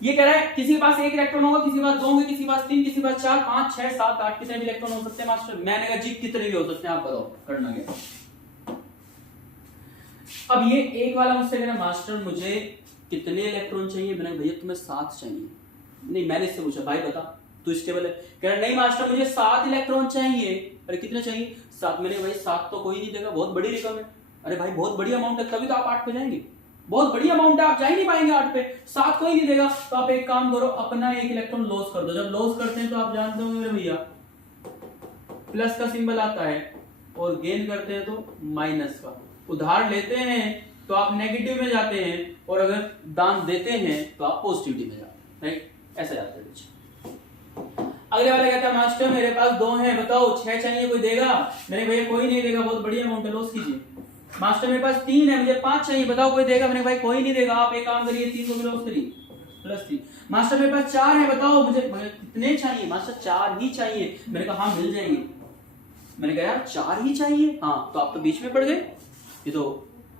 ये कह रहा है किसी के पास 1 इलेक्ट्रॉन होगा, किसी के पास 2 होंगे, किसी के पास 3, किसी के पास 4, 5, 6, 7, 8, कितने भी इलेक्ट्रॉन हो सकते हैं मास्टर। मैंने कहा जी कितने भी हो सकते हैं, आप बताओ करना क्या। अब ये एक वाला मुझसे कह रहा मास्टर मुझे कितने इलेक्ट्रॉन चाहिए, मैंने भैया तुम्हें 7 चाहिए। नहीं मैंने इससे पूछा भाई बता तू स्टेबल है, कह रहा नहीं मास्टर मुझे 7 इलेक्ट्रॉन चाहिए। अरे कितने चाहिए, 7। मैंने भाई 7 तो कोई नहीं देगा, बहुत बड़ी रकम है। अरे भाई बहुत बड़ी अमाउंट है, तभी तो आप 8 पे जाएंगे, बहुत बड़ी अमाउंट है, आप जा ही नहीं पाएंगे 8 पे, 7 कोई नहीं देगा। तो आप एक काम करो, अपना 1 इलेक्ट्रॉन लॉस कर दो। जब लॉस करते हैं तो आप जानते होंगे भैया प्लस का सिंबल आता है, और गेन करते हैं तो माइनस का। उधार लेते हैं तो आप नेगेटिव में जाते हैं, और अगर दान देते हैं तो आप पॉजिटिविटी में जाते हैं, राइट, ऐसा जाते हैं। अगले वाला कहता है मास्टर मेरे पास 2 हैं, बताओ 6 चाहिए, कोई देगा। मैंने भैया कोई नहीं देगा, बहुत बड़ी अमाउंट है, लॉस कीजिए। मास्टर मेरे पास 3 है, मुझे 5 चाहिए, बताओ कोई देगा। मैंने भाई कोई नहीं देगा, आप एक काम करिए 3 को भी लॉस करिए, +3। मास्टर मेरे पास 4 है, बताओ मुझे कितने चाहिए। मास्टर 4 ही चाहिए। मैंने कहा हाँ मिल जाएंगे। मैंने कहा यार 4 ही चाहिए, हाँ तो आप तो बीच में पड़ गए, ये तो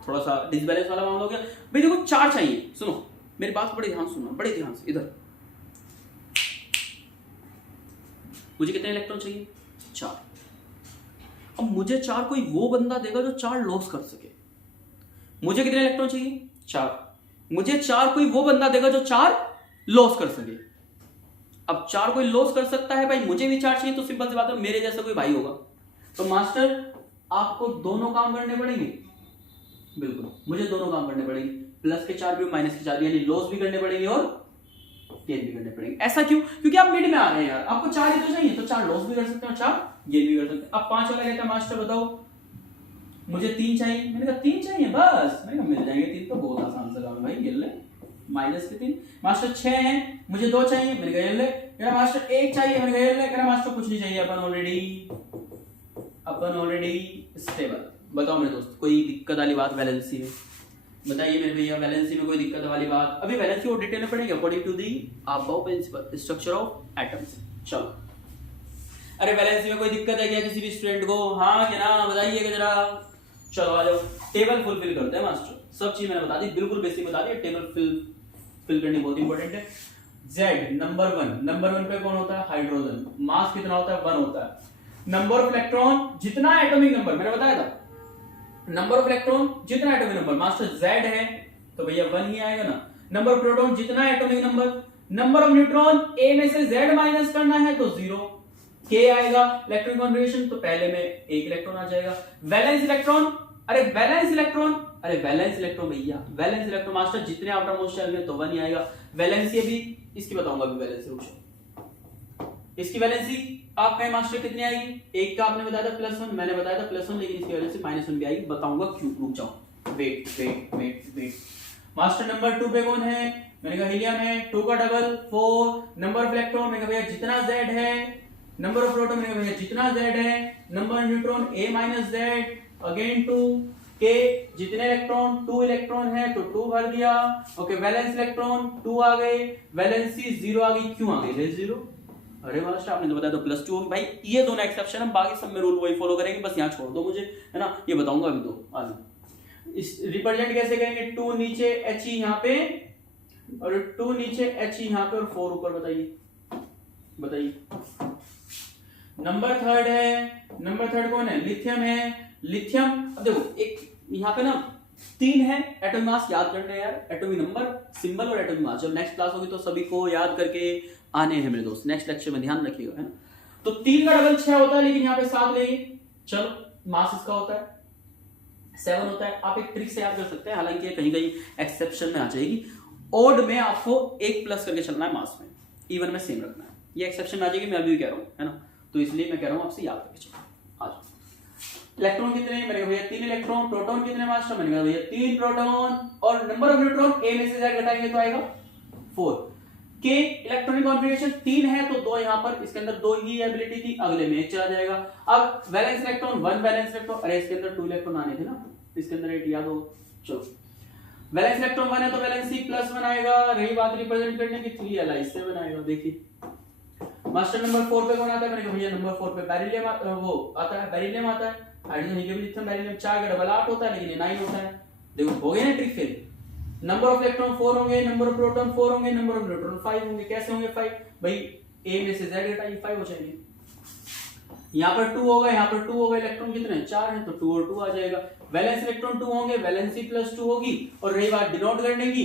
थोड़ा सा डिसबैलेंस वाला मामला हो गया। भाई देखो 4 चाहिए, सुनो मेरी बात बड़े ध्यान सुनना, बड़े ध्यान से। इधर मुझे कितने इलेक्ट्रॉन चाहिए, 4। अब मुझे 4 कोई वो बंदा देगा जो 4 लॉस कर सके। मुझे कितने इलेक्ट्रॉन चाहिए, 4। मुझे 4 कोई वो बंदा देगा जो 4 लॉस कर सके। अब 4 कोई लॉस कर सकता है भाई, मुझे भी 4 चाहिए, तो सिंपल सी बात है मेरे जैसा कोई भाई होगा। तो मास्टर आपको दोनों काम करने पड़ेंगे, बिल्कुल मुझे दोनों काम करने पड़ेंगे, प्लस के 4 भी माइनस के 4 भी, यानी लॉस भी करने पड़ेंगे और गेन भी करने पड़ेंगे। ऐसा क्यों, क्योंकि आप मिड में आ रहे हैं यार, आपको 4 ही तो चाहिए, तो 4 लॉस भी कर सकते हैं और 4 गेन भी कर सकते हैं। अब 5 वाला कहता है मास्टर बताओ मुझे 3 चाहिए। मैंने कहा 3 चाहिए बस, मैंने कहा मिल जाएंगे 3 तो, बहुत आसान सा काम है भाई, ये ले माइनस के 3। मास्टर 6 हैं, मुझे 2 चाहिए। मैंने कहा ये ले। कह रहा मास्टर 1 चाहिए। मैंने कहा ये ले। कह रहा मास्टर कुछ नहीं चाहिए, अपन ऑलरेडी स्टेबल। बताओ मेरे दोस्त कोई दिक्कत वाली बात वैलेंसी में, बताइए मेरे भैया वैलेंसी में कोई दिक्कत वाली बात। अभी वैलेंसी और डिटेल में पढ़ेंगे according to the above principle structure of atoms. चलो अरे वैलेंसी में कोई दिक्कत है क्या किसी भी स्टूडेंट को, हाँ क्या ना बताइएगा जरा। चलो आ जाओ, टेबल फुलफिल करते हैं मास्टर। सब चीज मैंने बता दी, बिल्कुल बेसिक बता दी, टेबल फिल करनी बहुत इंपॉर्टेंट है। Z नंबर 1 पे कौन होता है, हाइड्रोजन। मास कितना होता है, 1 होता है। नंबर ऑफ इलेक्ट्रॉन जितना एटॉमिक नंबर मैंने बताया था, नंबर ऑफ इलेक्ट्रॉन जितना एटॉमिक नंबर, मास्टर Z है तो भैया 1 ही आएगा ना। नंबर ऑफ प्रोटॉन जितना atomic number, number of neutron A में से Z माइनस करना है तो 0, K आएगा। इलेक्ट्रॉन कॉन्फ़िगरेशन तो पहले में 1 इलेक्ट्रॉन आ जाएगा। वैलेंस इलेक्ट्रॉन, अरे वैलेंस इलेक्ट्रॉन भैया, वैलेंस इलेक्ट्रॉन मास्टर जितने आउटर मोस्ट शेल में तो 1 ही आएगा। वैलेंसी अभी इसकी बताऊंगा, अभी वैलेंसी रुक इसकी वैलेंसी आप कहें मास्टर कितनी आएगी, 1 का आपने बताया था +1, मैंने बताया था +1, लेकिन इसकी वैलेंसी -1 भी आएगी, बताऊंगा क्यों, रुक जाओ, वेट। मास्टर नंबर 2 पे कौन है, मैंने कहा हीलियम है, 2 का डबल 4। नंबर ऑफ इलेक्ट्रॉन मैंने कहा भैया जितना Z है, नंबर ऑफ प्रोटॉन मैंने कहा भैया जितना Z है, number of neutron A - Z again 2, K जितने इलेक्ट्रॉन 2 इलेक्ट्रॉन है तो 2 भर दिया। ओके वैलेंस इलेक्ट्रॉन 2 आ गए, वैलेंसी 0 आ गई, क्यों आ गई, लेस 0। अरे मास्टर आपने तो बताया तो +2 होगी भाई, ये दोनों एक्सेप्शन है, बाकी सब में रूल वही फॉलो करेंगे, बस यहाँ छोड़ दो मुझे, है ना, ये बताऊंगा अभी तो आगे। इस रिप्रेजेंट कैसे करेंगे, 2 नीचे He यहाँ पे और 2 नीचे He यहाँ पे और 4 ऊपर, बताइए। नंबर 3 है, नंबर 3 कौन है, लिथियम है। लिथियम अब देखो एक यहाँ पे ना 3 है, एटॉमिक मास याद करने हैं यार, एटॉमिक नंबर, सिंबल और एटॉमिक मास। जब नेक्स्ट क्लास होगी तो सभी को याद करके आने हैं मेरे दोस्त, नेक्स्ट लेक्चर में ध्यान रखिएगा, है ना। तो 3 का डबल 6 होता है, लेकिन यहाँ पे 7 लेंगे। चलो मास इसका होता है 7 होता है। आप एक ट्रिक से याद कर सकते हैं, हालांकि ये कहीं कहीं एक्सेप्शन में आ जाएगी। ओड में आपको एक प्लस करके चलना है मास में, इवन में सेम रखना है। ये एक्सेप्शन में आ जाएगी, मैं अभी भी कह रहा हूँ, है ना, तो इसलिए मैं कह रहा हूँ आपसे याद करके चलो। आज इलेक्ट्रॉन कितने, मैंने कहा भैया 3 इलेक्ट्रॉन। प्रोटॉन कितने मास्टर, मैंने कहा भैया 3 प्रोटॉन। और नंबर ऑफ न्यूट्रॉन ए में से Z घटाएंगे तो आएगा 4। के इलेक्ट्रॉनिक कॉन्फ़िगरेशन 3 है तो 2 यहां पर, इसके अंदर 2 ही एबिलिटी थी, अगले में 1 चला जाएगा। अब वैलेंस इलेक्ट्रॉन 1 वैलेंस इलेक्ट्रॉन, अरे इसके अंदर 2 इलेक्ट्रॉन आने थे ना, इसके अंदर 8 याद हो। चलो वैलेंस इलेक्ट्रॉन 1 है तो वैलेंसी +1 आएगा। रही बात रिप्रेजेंट करने की, 3 Li7 आएगा। देखिए मास्टर नंबर 4 पे कौन आता है, मैंने कहा भैया नंबर 4 पे बेरिलियम वो आता है, बेरिलियम आता है। हाइड्रोजन हीलियम लिथियम बेरिलियम 4 का डबल 8 होता है, लेकिन ये 9 होता है। देखो हो गया ना trick fail. Number of electron 4 होंगे, नंबर ऑफ प्रोटॉन 4 होंगे, नंबर ऑफ न्यूट्रॉन 5 होंगे। कैसे होंगे 5 भाई, ए में से Z घटाइए 5 हो जाएंगे। यहां पर 2 होगा, यहां पर 2 होगा, इलेक्ट्रॉन कितने हैं 4 हैं तो 2 और 2 आ जाएगा। वैलेंस इलेक्ट्रॉन 2 होंगे, वैलेंसी +2 होगी, और रही बात डिनोट करने की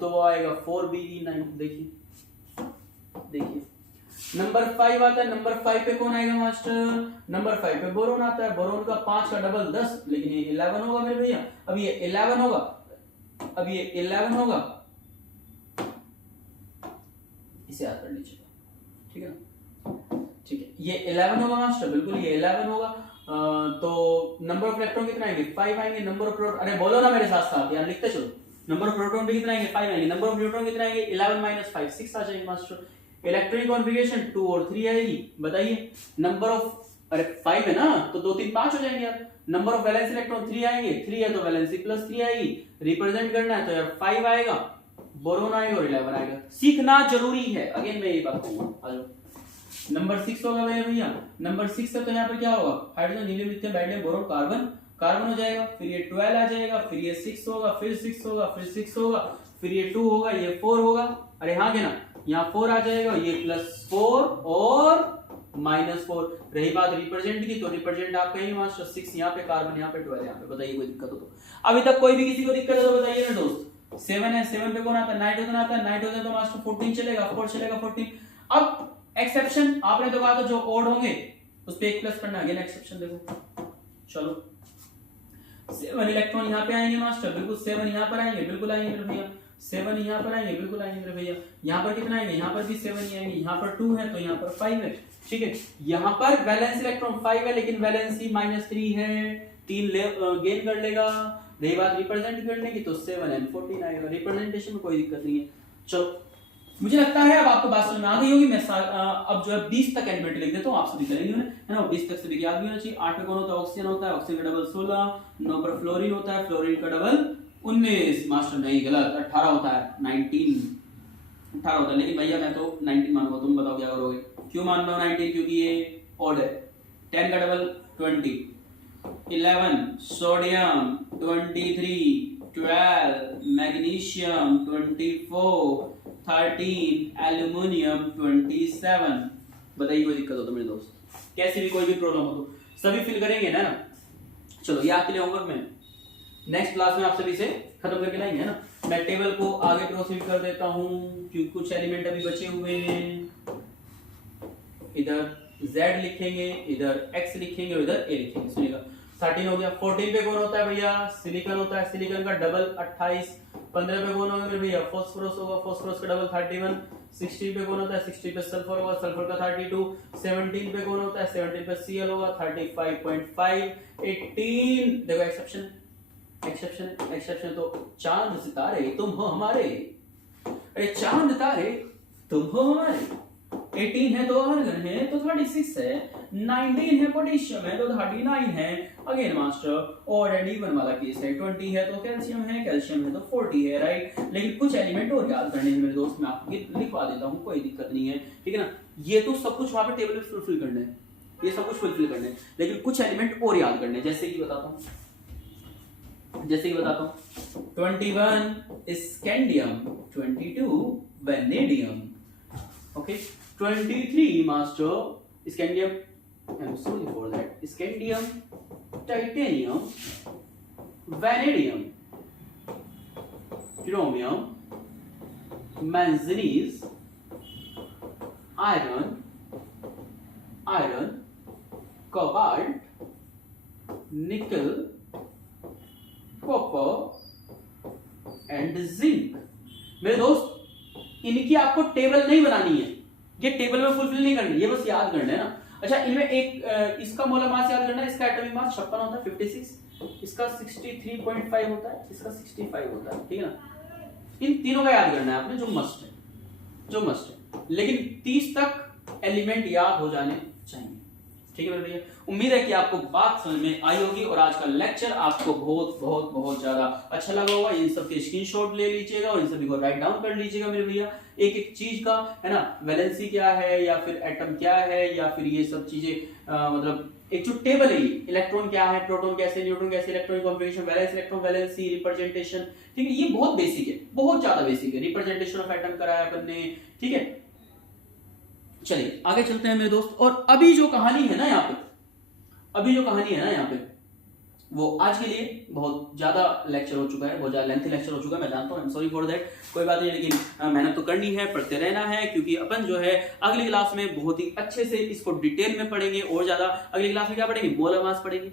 तो वो आएगा 4Be9। देखिए देखिए नंबर 5 आता है। नंबर 5 पे कौन आएगा मास्टर, नंबर 5 पे बोरोन आता है। बोरोन का 5 का डबल 10, लेकिन ये 11 होगा मेरे भैया। अब ये 11 होगा, अब ये 11 होगा, इसे याद कर लीजिए, ठीक है ना, ठीक है। ये 11 होगा मास्टर, बिल्कुल ये 11 होगा। तो नंबर ऑफ इलेक्ट्रॉन कितना आएंगे 5 आएंगे। नंबर ऑफ प्रोटॉन, अरे बोलो ना मेरे साथ साथ यार, लिखते चलो। नंबर ऑफ प्रोटॉन पे कितना आएंगे 5 आएंगे। नंबर ऑफ न्यूट्रॉन कितना आएंगे 11 - 5 6 आ जाएंगे मास्टर। इलेक्ट्रॉनिक कॉन्फ़िगरेशन 2 और 3 आएगी। बताइए नंबर ऑफ, अरे 5 है ना तो 2 3 5 हो जाएंगे यार। नंबर ऑफ वैलेंस इलेक्ट्रॉन 3 आएंगे, 3 है तो वैलेंसी +3 आएगी। रिप्रेजेंट करना है तो यार 5 आएगा, बोरोन आएगा और 11 आएगा। सीखना जरूरी है, अगेन मैं ये बात कहूंगा। आ जाओ नंबर 6 होगा भैया। नंबर 6 है तो यहाँ पर क्या होगा, hydrogen helium lithium beryllium boron carbon, carbon हो जाएगा। फिर ये 12 आ जाएगा, फिर ये 6 होगा, फिर 6 होगा, फिर 6 होगा, फिर ये 2 होगा, ये 4 होगा। अरे हाँ के ना, यहाँ 4 आ जाएगा, ये +4 और -4। रही बात रिप्रेजेंट की, तो रिप्रेजेंट आपका ही मास्टर 6 यहाँ पे, कार्बन यहाँ पे, 12 यहाँ पे। बताइए कोई दिक्कत हो तो। अभी तक कोई भी किसी को दिक्कत है तो बताइए ना दोस्त। 7 है, 7 पे कौन आता है, नाइट्रोजन आता है। नाइट्रोजन तो मास्टर 14 चलेगा, 4 चलेगा 14। अब एक्सेप्शन आपने तो कहा था जो ओड होंगे उस पे 1 प्लस करना। अगेन एक्सेप्शन देखो, चलो 7 इलेक्ट्रॉन यहाँ पे आएंगे मास्टर, बिल्कुल 7 यहाँ पर आएंगे, बिल्कुल आएंगे मेरे भैया। 7 यहाँ पर आएंगे, बिल्कुल आएंगे मेरे भैया। यहाँ पर कितना आएंगे, यहाँ पर भी 7 ही आएंगे। यहाँ पर 2 है तो यहाँ पर 5 है, ठीक है। यहाँ पर वैलेंस इलेक्ट्रॉन 5 है, लेकिन वैलेंसी -3 है, 3 गेन कर लेगा। रही बात रिप्रेजेंट करने की तो 7 and 14 आएगा। रिप्रेजेंटेशन में कोई दिक्कत नहीं है। चलो मुझे लगता है अब आपको बात समझ में आ गई होगी। मैं अब जो है 20 तक एलिमेंट लिख देता हूँ, आप सभी करेंगे है ना। 20 तक सभी याद भी होना चाहिए। 8 पे कौन होता है, ऑक्सीजन होता है, ऑक्सीजन का डबल 16। 9 पर फ्लोरीन होता है, फ्लोरीन का डबल 19। मास्टर नहीं, गलत, 18 होता है, 19 18 होता है। लेकिन भैया मैं तो 19 मानूंगा, तुम बताओ क्या करोगे। क्यों मान रहा हूँ 19, क्योंकि ये ऑड है। 10 का डबल 20, 11 सोडियम, 23 12 मैग्नीशियम, 24 13 एल्यूमिनियम, 27। बताइए कोई दिक्कत हो तो मेरे दोस्त, कैसी भी कोई भी प्रॉब्लम हो तो सभी फिल करेंगे ना। चलो ये आपके लिए होमवर्क में नेक्स्ट क्लास में आप सभी से खत्म करके लाएंगे, है ना। मैं टेबल को आगे प्रोसीड कर देता हूं क्योंकि कुछ एलिमेंट अभी बचे हुए हैं। इधर Z लिखेंगे, इधर X लिखेंगे और इधर A लिखेंगे। सुनिएगा 13 हो गया। 14 पे कौन होता है भैया, सिलिकॉन होता है, सिलिकॉन का डबल 28। 15 पे कौन होगा भैया, फास्फोरस होगा, फास्फोरस का डबल 31। 16 पे कौन होता है, 16 पे सल्फर होगा, सल्फर का 32। 17 पे कौन होता है, 17 पे Cl होगा, 35.5। 18 देखो एक्सेप्शन, एक्सेप्शन एक्सेप्शन तो चांद सितारे तुम हो हमारे, अरे चांद तारे तुम हो हमारे। 18 है तो आर्गन है तो 36 है। 19 है पोटेशियम है तो 39 है। अगेन मास्टर और एंड इवन वाला केस है। 20 है तो कैल्शियम है, कैल्शियम है तो 40 है, राइट। लेकिन कुछ एलिमेंट और याद करने हैं मेरे दोस्त, मैं आपको लिखवा देता हूँ, कोई दिक्कत नहीं है, ठीक है ना। ये तो सब कुछ वहां पे टेबल में फुलफिल करना है, ये सब कुछ फुलफिल करना है, लेकिन कुछ एलिमेंट और याद करने हैं। जैसे कि बताता हूँ 21 scandium, 22 vanadium, okay. 23 master scandium, I am sorry for that, scandium, titanium, vanadium, chromium, manganese, iron, cobalt, निकल, कॉपर एंड जिंक। मेरे दोस्त इनकी आपको टेबल नहीं बनानी है, ये टेबल में फुलफिल नहीं करनी, ये बस याद करना है ना। अच्छा, इनमें एक इसका मोलर मास याद करना है, इसका एटॉमिक मास 56 होता है 56, इसका 63.5 होता है, इसका 65 होता है, ठीक है ना। इन तीनों का याद करना है आपने, जो मस्ट है, जो मस्ट है, लेकिन 30 तक एलिमेंट याद हो जाने चाहिए, ठीक है मेरे भैया। उम्मीद है कि आपको बात समझ में आई होगी और आज का लेक्चर आपको बहुत बहुत बहुत ज्यादा अच्छा लगा होगा। इन सब के स्क्रीनशॉट ले लीजिएगा और इन सभी को राइट डाउन कर लीजिएगा मेरे भैया, एक एक चीज का, है ना। वैलेंसी क्या है, या फिर एटम क्या है, या फिर ये सब चीजें मतलब एक जो टेबल है, इलेक्ट्रॉन क्या है, प्रोटॉन कैसे, न्यूट्रॉन कैसे, electronic configuration, valence electron, valency, representation, ठीक है। ये बहुत बेसिक है, बहुत ज्यादा बेसिक है। रिप्रेजेंटेशन ऑफ एटम कराया अपन ने, ठीक है। चलिए आगे चलते हैं मेरे दोस्त। और अभी जो कहानी है ना यहाँ पे, अभी जो कहानी है ना यहाँ पे, वो आज के लिए बहुत ज्यादा लेक्चर हो चुका है, बहुत ज्यादा लेंथी लेक्चर हो चुका है, मैं जानता हूँ, I am sorry for that, कोई बात नहीं, लेकिन मेहनत तो करनी है, पढ़ते रहना है, क्योंकि अपन जो है अगली क्लास में बहुत ही अच्छे से इसको डिटेल में पढ़ेंगे और ज्यादा। अगली क्लास में क्या पढ़ेंगे, मोलर मास पढ़ेंगे,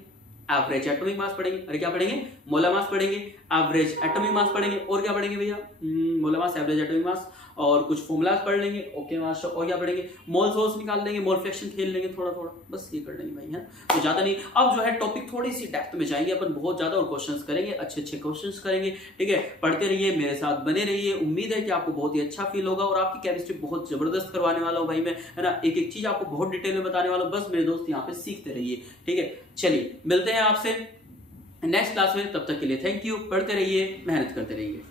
एवरेज एटॉमिक मास पढ़ेंगे, अरे क्या पढ़ेंगे, मोलर मास पढ़ेंगे, एवरेज एटॉमिक मास पढ़ेंगे, और क्या पढ़ेंगे भैया, molar mass, average atomic mass, और कुछ फॉर्मूलाज पढ़ लेंगे, ओके मास्टर, और क्या पढ़ेंगे, मोल सोर्स निकाल लेंगे, मोल फ्रैक्शन खेल लेंगे थोड़ा थोड़ा, बस ये कर लेंगे भाई, है तो ज्यादा नहीं। अब जो है टॉपिक थोड़ी सी डेप्थ में जाएंगे अपन, बहुत ज्यादा, और क्वेश्चंस करेंगे, अच्छे अच्छे क्वेश्चंस करेंगे, ठीक है। पढ़ते रहिए, मेरे साथ बने रहिए, उम्मीद है कि आपको बहुत ही अच्छा फील होगा, और आपकी केमिस्ट्री बहुत जबरदस्त करवाने वाला हूं भाई मैं, है ना। एक एक चीज आपको बहुत डिटेल में बताने वाला हूं, बस मेरे दोस्त यहाँ पे सीखते रहिए, ठीक है। चलिए मिलते हैं आपसे नेक्स्ट क्लास में, तब तक के लिए थैंक यू, पढ़ते रहिए, मेहनत करते रहिए।